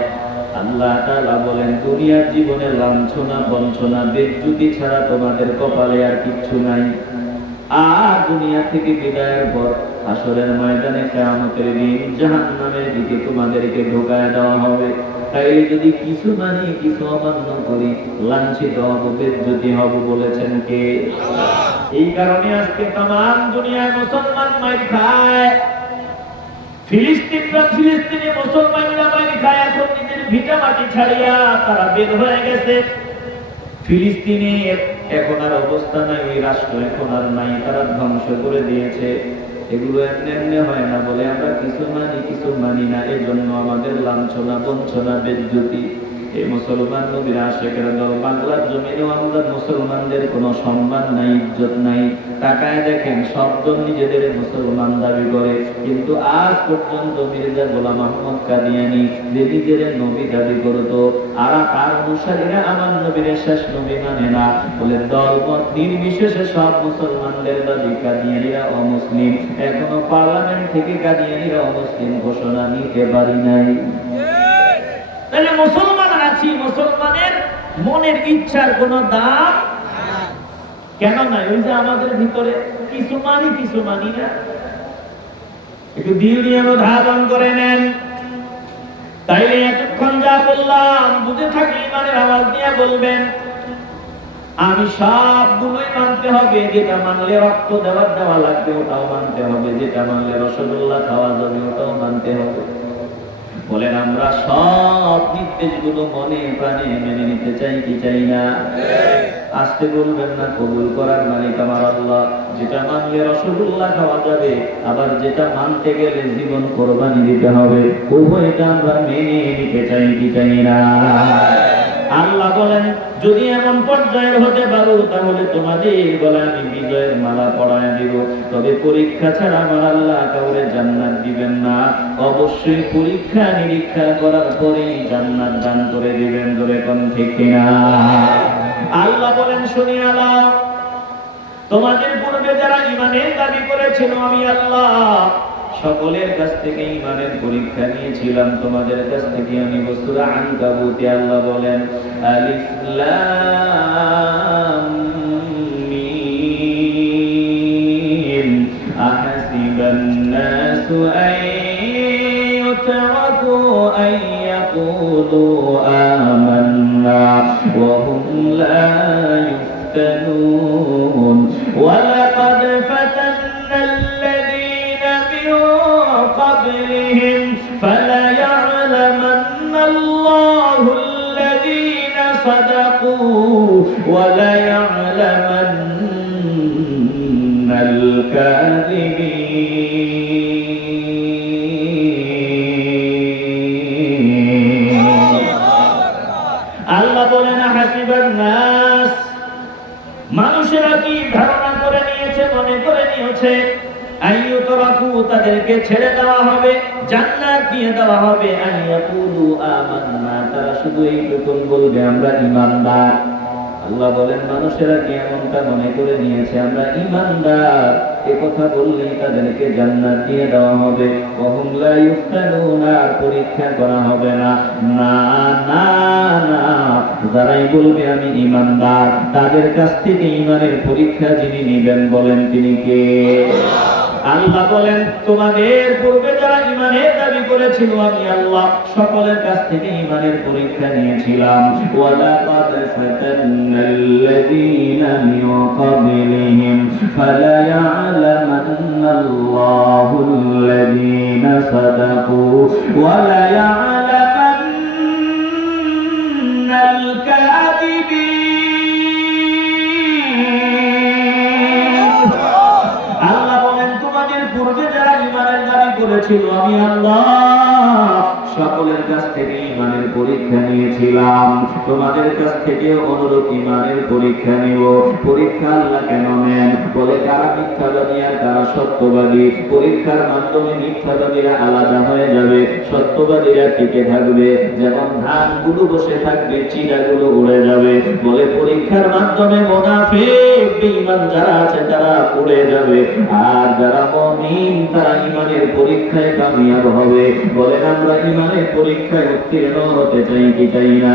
আল্লাহ তাআলা বলেন দুনিয়ার জীবনে লাঞ্ছনা বঞ্চনা বেজ্জতি ছাড়া তোমাদের কপালে আর কিচ্ছু নাই। আর দুনিয়া থেকে বিদায়ের পর হাসরের ময়দানে কিয়ামতের দিন জাহান্নামের দিকে তোমাদেরকে ঢোকায় দেওয়া হবে। তাই যদি কিছু মানি কিছু অমান্য করি লাঞ্ছিত হব বেজ্জতি হব বলেছেন কে? আল্লাহ। এই কারণে আজকে तमाम দুনিয়ায় মুসলমান মাইর খায়। ফিলিস্তিনে মুসলমানরা মাইর খায়, এখন নিজের ভিটা মাটি ছাড়িয়া তারা বের হয়ে গেছে। ফিলিস্তিনে এখন আর অবস্থা নাই, ওই রাষ্ট্র এখন আর নাই, তারা ধ্বংস করে দিয়েছে। এগুলো এমনি এমনি হয় না বলে আমরা কিছু মানি কিছু মানি না, এজন্য আমাদের লাঞ্ছনা বঞ্চনা বেজ্জতি। এই মুসলমান নবীর আশিকের দল, বাংলার জমিনেও আমাদের মুসলমানদের কোনো সম্মান নাই, ইজ্জত নাই। তাকায় দেখেন সবজন নিজেদের মুসলমান দাবি করে, কিন্তু আজ পর্যন্ত মির্জা গোলাম আহমদ কাদিয়ানী যে নিজের নবী দাবি করতো, আর তার অনুসারীরা আমার নবীর শেষ নবী মানে না বলে দলমত নির্বিশেষে সব মুসলমানদের দাবি কাদিয়ানীরা অমুসলিম। এখনো পার্লামেন্ট থেকে কাদিয়ানীরা অমুসলিম ঘোষণা নিতে পারি নাই। তাহলে মুসলমান আছি, মুসলমানের মনের ইচ্ছার কোনো দাম কেন নাই? ওই যে আমাদের ভিতরে কিছু মানি কিছু মানি না। একটু দিল নিয়ে ধারণ করে নেন, তাইলে এতক্ষণ যা বললাম বুঝে থাকলে ইমানের আওয়াজ দিয়ে বলবেন আমি সবগুলোই মানতে হবে। যেটা মানলে রক্ত দেওয়া লাগবে ওটাও মানতে হবে, যেটা মানলে রসগোল্লা খাওয়া যাবে ওটাও মানতে হবে। বলেন আমরা সব নির্দেশগুলো মনে প্রাণে মেনে নিতে চাই কি চাই না? আসতে বলবেন না, কবুল করার মালিক আমার আল্লাহ। যেটা মানলে রসগোল্লা খাওয়া যাবে, আবার যেটা মানতে গেলে জীবন কোরবানি দিতে হবে, উভয়টা আমরা মেনে নিতে চাই কি চাই না? আল্লাহ বলেন যদি এমন পর্যায়ের হতে পারো তাহলে তোমাদের গলায় আমি বিজয়ের মালা পরায় দিব। তবে পরীক্ষা ছাড়া আমার আল্লাহ কাউরে জান্নাত দিবেন না, অবশ্যই পরীক্ষা নিরীক্ষা করার পরেই জান্নাত দান করে দিবেন। ধরে কোন ঠিক কিনা? আল্লাহ বলেন শুনিয়া নাও, তোমাদের পূর্বে যারা ঈমানের দাবি করেছিল আমি আল্লাহ সকলের কাছ থেকে ঈমানের পরীক্ষা নিয়েছিলাম, তোমাদের কাছ থেকে আমি। সূরা আনকাবুতে আল্লাহ বলেন আলিফ লাম মিম আহাসিবান নাসু আন ইউতরাকু আন ইয়াকুলু আমান্না ওয়া হুম লা ইফতানুন ওয়ালাকাদ ফাতান্না আল্লাযীনা মিন قبلهم فليعلمن الله الذين صدقوا وليعلمن الكاذبين আল্লাহ বলেন হাসিবান নাস, মানুষেরা কি ধারণা করে নিয়েছে, মনে করে নিয়েছে আইয়ুতরাকু তাদেরকে ছেড়ে দেওয়া হবে, জান্নাত দিয়ে দেওয়া হবে। আইয়াকুলু আমান্না, তারা শুধু এইটুকু বলবে আমরা ঈমানদার। আল্লাহ বলেন মানুষেরা কি এমনটা মনে করে নিয়েছে আমরা ঈমানদার, এই কথা বললেই তাদেরকে জান্নাত দিয়ে দেওয়া হবে। ওয়া হুম লা ইফতানুনা, পরীক্ষা করা হবে না। না না না, যারাই বলবে আমি ঈমানদার তাদের কাছ থেকে ঈমানের পরীক্ষা যিনি নেবেন বলেন তিনি কে? আল্লাহ বলেন তোমাদের পূর্বে যারা ঈমানের দাবি করেছিল আমি আল্লাহ সকলের কাছ থেকে ঈমানের পরীক্ষা নিয়েছিলাম। ওয়ালাকাদ ফাতান্নাল্লাযীনা মিন ক্বাবলিহিম ফালায়া'লামান্নাল্লাহুল্লাযীনা সাদাকু ওয়ালায়া'লামান্নাল কাযিবিন। পূর্বে যারা ঈমানের দাবি করেছিল আমি আল্লাহ সকলের কাছ থেকে ঈমানের পরীক্ষা নিয়েছিলাম, তোমাদের কাছ থেকে অনুরূপ ঈমানের পরীক্ষা নিব। পরীক্ষা আল্লাহ কেন নেন? বলে কারা মিথ্যাবাদী আর কারা সত্যবাদী। পরীক্ষার মাধ্যমে মিথ্যাবাদীরা আলাদা হয়ে যাবে, সত্যবাদীরা টিকে থাকবে। যেমন ধানগুলো বসে থাকবে, চিড়াগুলো উড়ে যাবে। বলে পরীক্ষার মাধ্যমে মুনাফিক বেঈমান যারা আছে তারা পড়ে যাবে, আর যারা মুমিন তারা ঈমানের পরীক্ষায় কামিয়াব হবে। বলেন আমরা ঈমানের পরীক্ষায় উত্তীর্ণ হতে চাই কি চাই না?